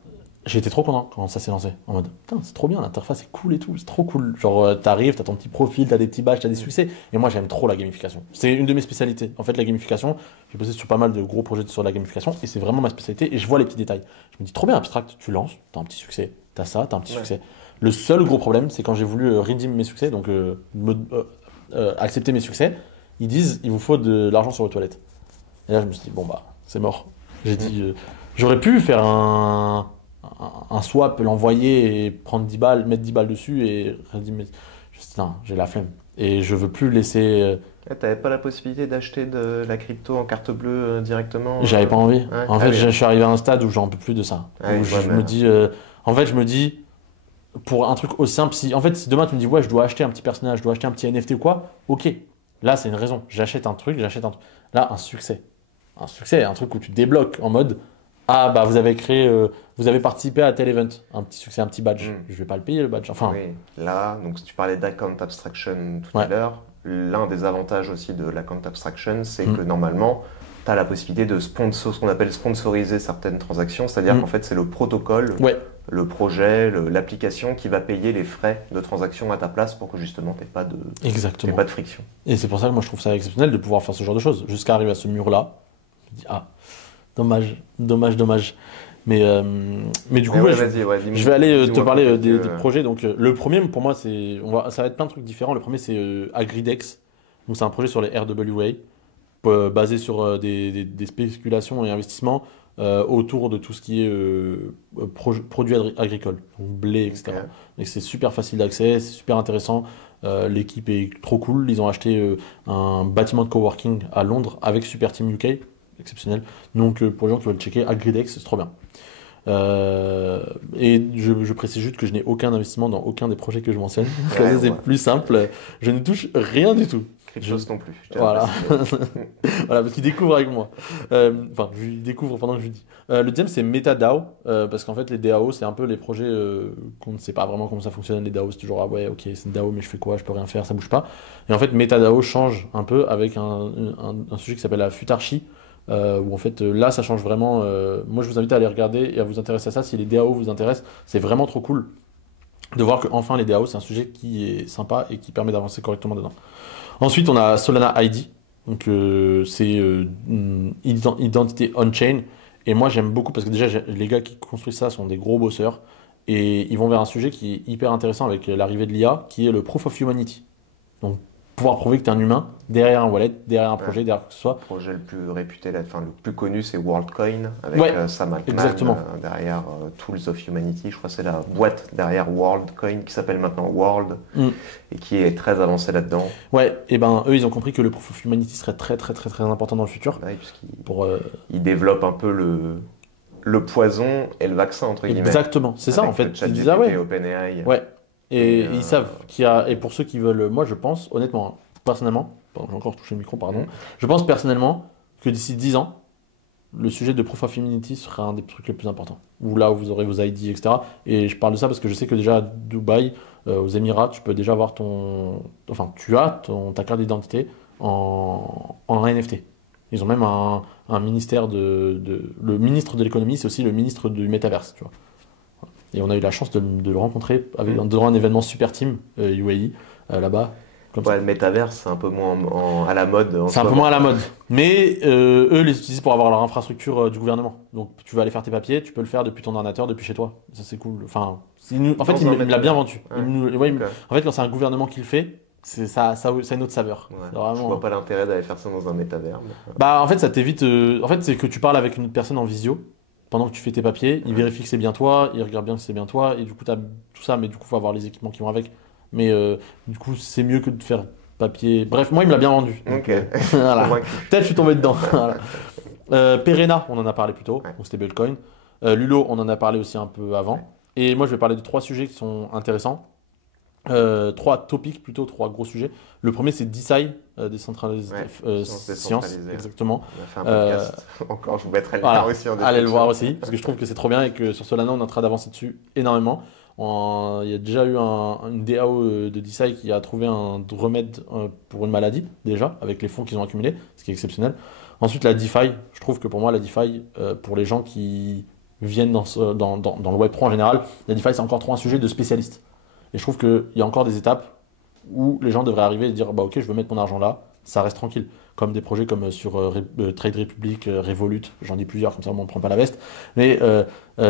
J'ai été trop content quand ça s'est lancé. En mode, putain, c'est trop bien, l'interface est cool et tout, c'est trop cool. Genre, t'arrives, t'as ton petit profil, t'as des petits badges, t'as des succès. Et moi, j'aime trop la gamification. C'est une de mes spécialités. En fait, la gamification, j'ai bossé sur pas mal de gros projets sur la gamification et c'est vraiment ma spécialité. Et je vois les petits détails. Je me dis, trop bien, abstract, tu lances, t'as un petit succès, t'as ça, t'as un petit succès. Le seul gros problème, c'est quand j'ai voulu redeem mes succès, donc accepter mes succès, ils disent, il vous faut de l'argent sur les toilettes. Et là, je me suis dit, bon, bah, c'est mort. J'ai dit, j'aurais pu faire un swap, l'envoyer et prendre 10 balles, mettre 10 balles dessus et redeem. Je me suis dit, non, j'ai la flemme. Et je veux plus laisser. T'avais pas la possibilité d'acheter de la crypto en carte bleue directement J'avais pas envie. Ouais. En fait, je suis arrivé à un stade où j'en peux plus de ça. Où je me dis. En fait, je me dis, pour un truc aussi simple, si demain tu me dis, ouais, je dois acheter un petit personnage, je dois acheter un petit NFT ou quoi, ok. Là, c'est une raison. J'achète un truc, j'achète un truc. Là, un succès. Un succès, un truc où tu débloques en mode. Ah bah vous avez créé, vous avez participé à tel event, un petit succès, un petit badge. Je vais pas le payer le badge. Enfin. Oui, là, donc si tu parlais d'account abstraction tout à l'heure, l'un des avantages aussi de l'account abstraction, c'est que normalement, tu as la possibilité de ce qu'on appelle sponsoriser certaines transactions, c'est-à-dire qu'en fait c'est le protocole, le projet, l'application qui va payer les frais de transaction à ta place pour que justement tu n'aies pas de friction. Et c'est pour ça que moi je trouve ça exceptionnel de pouvoir faire ce genre de choses, jusqu'à arriver à ce mur-là. Je me dis, ah. Dommage. Mais du coup, je vais aller te parler des projets. Donc, le premier, pour moi, ça va être plein de trucs différents. Le premier, c'est Agridex. Donc, c'est un projet sur les RWA, basé sur des spéculations et investissements autour de tout ce qui est produits agricoles, donc blé, etc. Okay. Et c'est super facile d'accès, c'est super intéressant. L'équipe est trop cool. Ils ont acheté un bâtiment de coworking à Londres avec Super Team UK. Exceptionnel. Donc pour les gens qui veulent checker, Agridex, c'est trop bien. Et je précise juste que je n'ai aucun investissement dans aucun des projets que je mentionne. C'est plus simple. Je ne touche rien du tout. Chose non plus. Voilà. Voilà, parce qu'il découvre avec moi. Enfin, je découvre pendant que je lui dis. Le deuxième, c'est MetaDAO, parce qu'en fait, les DAO, c'est un peu les projets qu'on ne sait pas vraiment comment ça fonctionne. Les DAO, c'est toujours, ah ouais, ok, c'est une DAO, mais je fais quoi? Je peux rien faire, ça bouge pas. Et en fait, MetaDAO change un peu avec un sujet qui s'appelle la Futarchi. Où en fait là ça change vraiment. Moi je vous invite à aller regarder et à vous intéresser à ça si les DAO vous intéressent. C'est vraiment trop cool de voir que enfin les DAO c'est un sujet qui est sympa et qui permet d'avancer correctement dedans. Ensuite on a Solana ID, donc c'est identité on-chain et moi j'aime beaucoup parce que déjà les gars qui construisent ça sont des gros bosseurs et ils vont vers un sujet qui est hyper intéressant avec l'arrivée de l'IA qui est le Proof of Humanity. Donc pouvoir prouver que tu es un humain derrière un wallet, derrière un projet, derrière quoi que ce soit. Le projet le plus réputé, le plus connu, c'est WorldCoin avec Sam Altman derrière Tools of Humanity. Je crois que c'est la boîte derrière WorldCoin qui s'appelle maintenant World et qui est très avancée là-dedans. Ouais, et ben eux ils ont compris que le Proof of Humanity serait très très très très important dans le futur. Ouais, puisqu'ils développent un peu le poison et le vaccin entre guillemets. Exactement, c'est ça en fait. Ils disent OpenAI. Ouais. Et ils savent qu'il y a, et pour ceux qui veulent, moi je pense, honnêtement, personnellement, j'ai encore touché le micro, pardon, je pense personnellement que d'ici 10 ans, le sujet de Proof of Humanity sera un des trucs les plus importants. Où là où vous aurez vos ID, etc. Et je parle de ça parce que je sais que déjà à Dubaï, aux Émirats, tu peux déjà avoir ta carte d'identité en NFT. Ils ont même un ministère le ministre de l'économie, c'est aussi le ministre du métaverse, tu vois. Et on a eu la chance de le rencontrer durant un événement Super Team UAE là-bas. Le métaverse, c'est un peu moins à la mode. C'est un peu moins à la mode. Mais eux les utilisent pour avoir leur infrastructure du gouvernement. Donc tu vas aller faire tes papiers, tu peux le faire depuis ton ordinateur, depuis chez toi. Ça c'est cool. Enfin, en fait, il me l'a bien vendu. En fait, quand c'est un gouvernement qui le fait, ça a une autre saveur. Ouais. Vraiment... Je vois pas l'intérêt d'aller faire ça dans un métavers. Bah en fait, ça t'évite. En fait, c'est que tu parles avec une autre personne en visio. Pendant que tu fais tes papiers, il vérifie que c'est bien toi, il regarde bien que c'est bien toi, et du coup, tu as tout ça, mais du coup, il faut avoir les équipements qui vont avec. Mais du coup, c'est mieux que de faire papier. Bref, moi, il me l'a bien vendu. Ok. Voilà. Peut-être je suis tombé dedans. Voilà. Perena, on en a parlé plus tôt, donc stablecoin. Lulo, on en a parlé aussi un peu avant. Et moi, je vais parler de 3 sujets qui sont intéressants. 3 topics, plutôt 3 gros sujets. Le premier, c'est DeSci, Decentralized Science, exactement. On a fait un podcast. Encore, je vous mettrai le lien aussi en description. Allez le voir aussi, parce que je trouve que c'est trop bien et que sur Solana, on est en train d'avancer dessus énormément. Il y a déjà eu une DAO de DeSci qui a trouvé un remède pour une maladie, déjà, avec les fonds qu'ils ont accumulés, ce qui est exceptionnel. Ensuite, la DeFi, je trouve que pour moi, la DeFi, pour les gens qui viennent dans le Web 3 en général. La DeFi, c'est encore trop un sujet de spécialiste. Et je trouve qu'il y a encore des étapes où les gens devraient arriver et dire bah ok, je veux mettre mon argent là, ça reste tranquille. Comme des projets comme sur Trade Republic, Revolut, j'en dis plusieurs, comme ça on ne prend pas la veste. Mais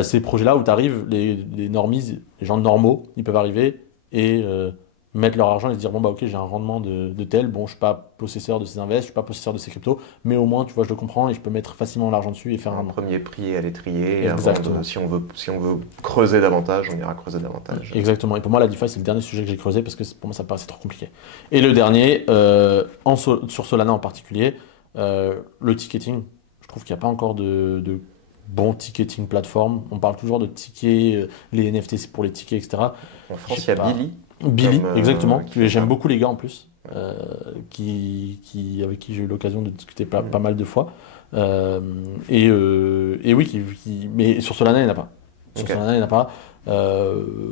ces projets-là où tu arrives, les normies, les gens normaux, ils peuvent arriver et mettre leur argent et se dire bon bah ok, j'ai un rendement de tel, bon je suis pas possesseur de ces invests, je suis pas possesseur de ces cryptos, mais au moins tu vois je le comprends et je peux mettre facilement l'argent dessus et faire Un un premier prix à l'étrier. Exactement. Si on veut creuser davantage, on ira creuser davantage. Exactement. Et pour moi, la DeFi, c'est le dernier sujet que j'ai creusé parce que pour moi, ça me paraissait trop compliqué. Et le dernier, sur Solana en particulier, le ticketing. Je trouve qu'il n'y a pas encore de bon ticketing plateforme. On parle toujours de tickets, les NFT, c'est pour les tickets, etc. En France, Je il sais y a pas. Billy. Billy, exactement. qui fait J'aime ça. beaucoup les gars en plus, avec qui j'ai eu l'occasion de discuter pas mal de fois. Et oui, mais sur Solana, il n'y en a pas. Sur Ok. Solana, il n'y en a pas.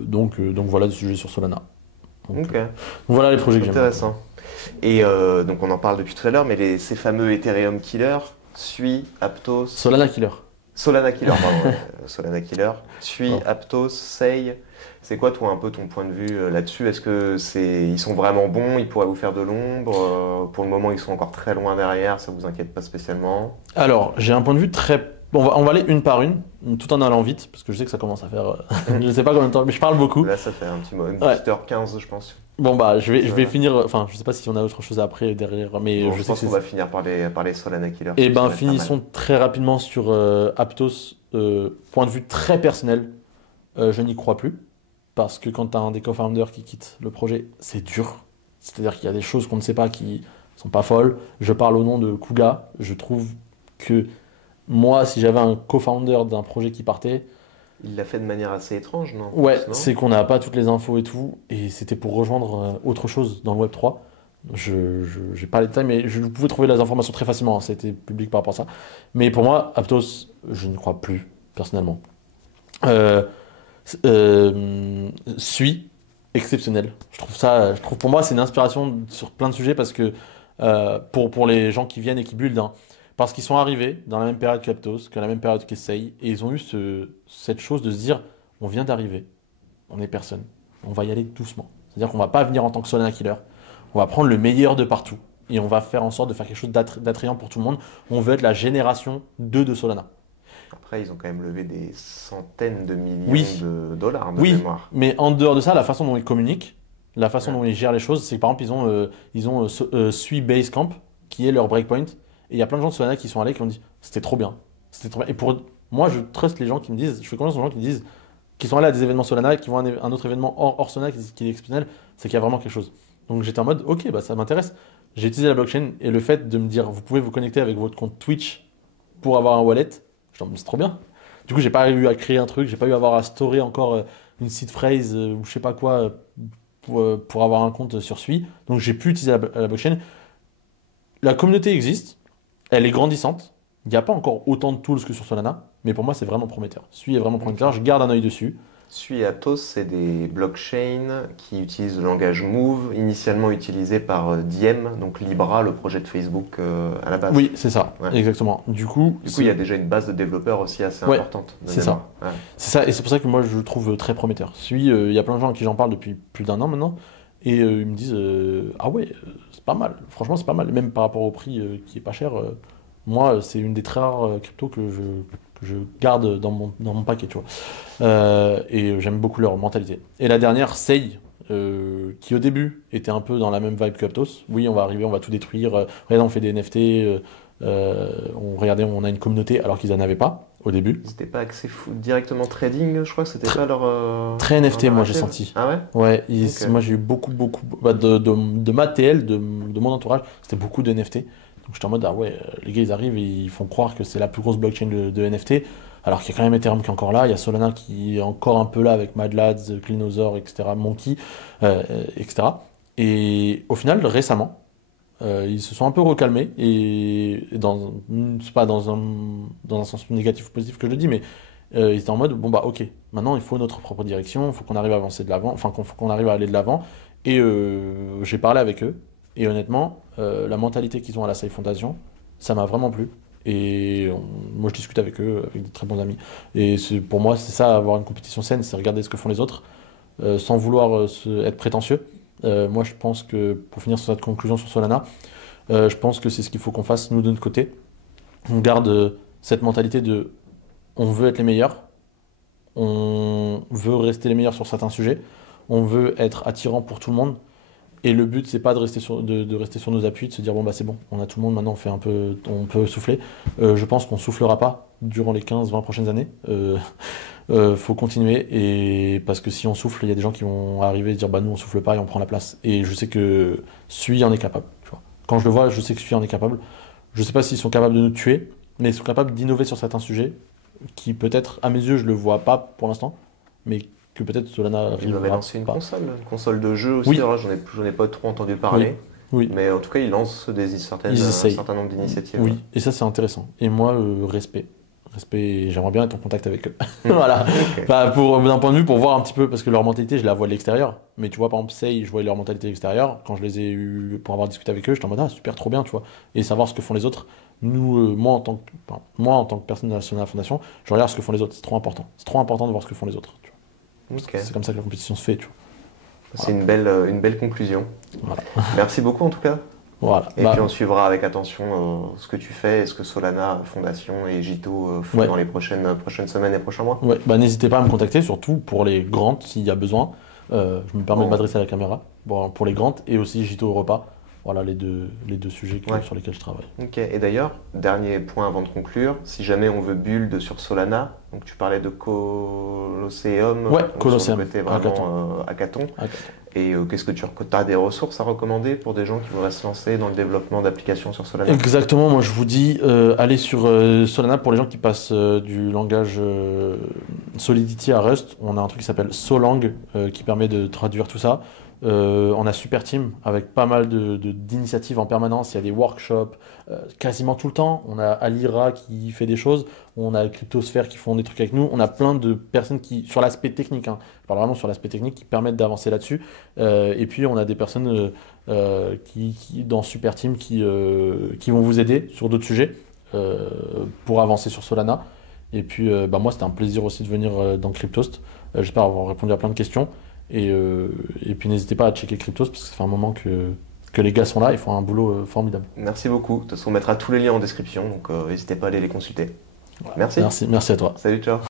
Donc voilà le sujet sur Solana. Donc, Ok. voilà les projets que j'aime. Intéressant. Et donc on en parle depuis tout à l'heure, mais ces fameux Ethereum Killer, Sui, Aptos, Solana Killer. Solana Killer, pardon, Solana Killer, Sui, Oh. Aptos, Sei. C'est quoi toi un peu ton point de vue là-dessus? Est-ce que ils sont vraiment bons, ils pourraient vous faire de l'ombre? Pour le moment, ils sont encore très loin derrière, ça vous inquiète pas spécialement? Alors, j'ai un point de vue très. Bon, on va aller une par une, tout en allant vite, parce que je sais que ça commence à faire. Je ne sais pas combien de temps, mais je parle beaucoup. Là, ça fait un petit moment, une Ouais. petite heure 15, je pense. Bon, bah, je vais Voilà. finir. Enfin, je sais pas si on a autre chose après derrière, mais Bon, je je sais pense que qu'on c'est. va finir par les Solana Killer. Et ça ben, va être pas finissons très rapidement sur Aptos. Point de vue très personnel, je n'y crois plus. Parce que quand tu as un des co-founders qui quitte le projet, c'est dur. C'est-à-dire qu'il y a des choses qu'on ne sait pas qui sont pas folles. Je parle au nom de Kuga. Je trouve que moi, si j'avais un co-founder d'un projet qui partait, Il l'a fait de manière assez étrange, non? ouais, Non. c'est qu'on n'a pas toutes les infos et tout. Et c'était pour rejoindre autre chose dans le Web 3. Je n'ai pas les détails, mais vous pouvez trouver les informations très facilement, hein. C'était public par rapport à ça. Mais pour moi, Aptos, je n'y crois plus, personnellement. Euh, Sui, exceptionnel. Je trouve pour moi, c'est une inspiration sur plein de sujets parce que pour les gens qui viennent et qui buildent, hein, parce qu'ils sont arrivés dans la même période qu'Aptos, que la même période qu'Essay, et ils ont eu cette chose de se dire, on vient d'arriver, on n'est personne, on va y aller doucement. C'est-à-dire qu'on va pas venir en tant que Solana Killer, on va prendre le meilleur de partout et on va faire en sorte de faire quelque chose d'attrayant pour tout le monde. On veut être la génération 2 de Solana. Après, ils ont quand même levé des centaines de millions Oui. de dollars de Oui, mémoire. mais en dehors de ça, la façon dont ils communiquent, la façon Ouais. dont ils gèrent les choses, c'est que par exemple, ils ont Sui Basecamp, qui est leur breakpoint, et il y a plein de gens de Solana qui sont allés qui ont dit c'était trop bien. C'était trop bien. Et pour moi, je trust les gens qui me disent, je fais confiance aux gens qui me disent, qui sont allés à des événements Solana, qui vont à un autre événement hors Solana qui est exceptionnel, c'est qu'il y a vraiment quelque chose. Donc j'étais en mode, ok, bah, ça m'intéresse. J'ai utilisé la blockchain et le fait de me dire, vous pouvez vous connecter avec votre compte Twitch pour avoir un wallet, je me dis, c'est trop bien. Du coup, j'ai pas eu à créer un truc, j'ai pas eu à avoir à storer encore une seed phrase ou je sais pas quoi pour avoir un compte sur Sui. Donc j'ai pu utiliser la blockchain. La communauté existe, elle est grandissante. Il n'y a pas encore autant de tools que sur Solana, mais pour moi, c'est vraiment prometteur. Sui est vraiment prometteur, je garde un œil dessus. Sui et Aptos, c'est des blockchains qui utilisent le langage Move, initialement utilisé par Diem, donc Libra, le projet de Facebook à la base. Oui, c'est ça, Ouais. exactement. Du coup, Du coup, il y a déjà une base de développeurs aussi assez Ouais, importante. de c'est mémoire. Ouais. c'est ça, et c'est pour ça que moi je le trouve très prometteur. Sui, il y a plein de gens à qui j'en parle depuis plus d'un an maintenant, et ils me disent ah ouais, c'est pas mal, franchement c'est pas mal, même par rapport au prix qui est pas cher. Moi, c'est une des très rares cryptos que je garde dans mon paquet, tu vois. Et j'aime beaucoup leur mentalité. Et la dernière, Sei, qui au début était un peu dans la même vibe que Aptos. Oui, on va arriver, on va tout détruire. Regardez, on fait des NFT. Regardez, on a une communauté alors qu'ils n'en avaient pas au début. Ils n'étaient pas axés directement trading, je crois que c'était pas leur. Très NFT, leur moi j'ai narrative. senti. Ah ouais? Ouais, Ok. moi j'ai eu beaucoup, bah, de ma TL, de mon entourage, c'était beaucoup de NFT. Donc j'étais en mode, ah ouais, les gars ils arrivent et ils font croire que c'est la plus grosse blockchain de NFT, alors qu'il y a quand même Ethereum qui est encore là, il y a Solana qui est encore un peu là avec Mad Lads, Cleanosaur, etc., Monkey, etc. Et au final, récemment, ils se sont un peu recalmés, et c'est pas dans un sens négatif ou positif que je le dis, mais ils étaient en mode, bon bah ok, maintenant il faut notre propre direction, il faut qu'on arrive à avancer de l'avant, enfin faut qu'on arrive à aller de l'avant, et j'ai parlé avec eux, et honnêtement, la mentalité qu'ils ont à la Safe Foundation, ça m'a vraiment plu. Et moi, je discute avec eux, avec des très bons amis. Et pour moi, c'est ça, avoir une compétition saine, c'est regarder ce que font les autres, sans vouloir être prétentieux. Moi, je pense que, pour finir sur cette conclusion sur Solana, je pense que c'est ce qu'il faut qu'on fasse, nous, de notre côté. On garde cette mentalité de on veut être les meilleurs, on veut rester les meilleurs sur certains sujets, on veut être attirant pour tout le monde. Et le but, c'est pas de rester sur nos appuis, de se dire bon bah c'est bon, on a tout le monde, maintenant on peut souffler. Je pense qu'on soufflera pas durant les 15-20 prochaines années. Faut continuer parce que si on souffle, il y a des gens qui vont arriver et dire bah nous on souffle pas et on prend la place. Et je sais que Sui en est capable. Tu vois. Quand je le vois, je sais que Sui en est capable. Je sais pas s'ils sont capables de nous tuer, mais ils sont capables d'innover sur certains sujets qui peut-être à mes yeux je le vois pas pour l'instant, mais que peut-être Solana Il avait arrivera lancé une pas. console de jeu aussi. Oui. Alors, j'en ai pas trop entendu parler. Oui. Mais en tout cas, il lance un certain nombre d'initiatives. Oui, et ça c'est intéressant. Et moi, respect. Respect, j'aimerais bien être en contact avec eux. Voilà. Ok. Bah, d'un point de vue, pour voir un petit peu, parce que leur mentalité, je la vois de l'extérieur. Mais tu vois, par exemple, Sei, je voyais leur mentalité de l'extérieur. Quand je les ai eu pour avoir discuté avec eux, j'étais en mode, ah, super, trop bien, tu vois. Et savoir ce que font les autres. Nous, moi, en tant que personne de la Fondation, je regarde ce que font les autres. C'est trop important. C'est trop important de voir ce que font les autres. Tu vois. Ok. C'est comme ça que la compétition se fait, tu vois. C'est une belle conclusion. Voilà. Merci beaucoup en tout cas. Voilà. Et puis on suivra avec attention ce que tu fais et ce que Solana, Fondation et Jito font dans les prochaines semaines et prochains mois. Ouais, bah, n'hésitez pas à me contacter, surtout pour les grandes s'il y a besoin. Je me permets de m'adresser à la caméra. Bon, pour les grandes et aussi Jito au repas. Voilà les deux sujets sur lesquels je travaille. Ok, et d'ailleurs, dernier point avant de conclure, si jamais on veut build sur Solana, donc tu parlais de Colosseum, Ouais, Colosseum, vraiment Hackathon. Et qu'est-ce que tu as des ressources à recommander pour des gens qui voudraient se lancer dans le développement d'applications sur Solana? Exactement, moi je vous dis, allez sur Solana pour les gens qui passent du langage Solidity à Rust. On a un truc qui s'appelle Solang qui permet de traduire tout ça. On a Super Team avec pas mal d'initiatives en permanence. Il y a des workshops quasiment tout le temps. On a Alira qui fait des choses. On a Cryptosphère qui font des trucs avec nous. On a plein de personnes qui, sur l'aspect technique, hein, je parle vraiment sur l'aspect technique, qui permettent d'avancer là-dessus. Et puis on a des personnes qui dans Super Team qui vont vous aider sur d'autres sujets pour avancer sur Solana. Et puis moi c'était un plaisir aussi de venir dans Cryptost. J'espère avoir répondu à plein de questions. Et puis n'hésitez pas à checker Cryptos parce que ça fait un moment que les gars sont là, ils font un boulot formidable. Merci beaucoup. De toute façon, on mettra tous les liens en description, donc n'hésitez pas à aller les consulter. Voilà. Merci. Merci à toi. Salut, ciao.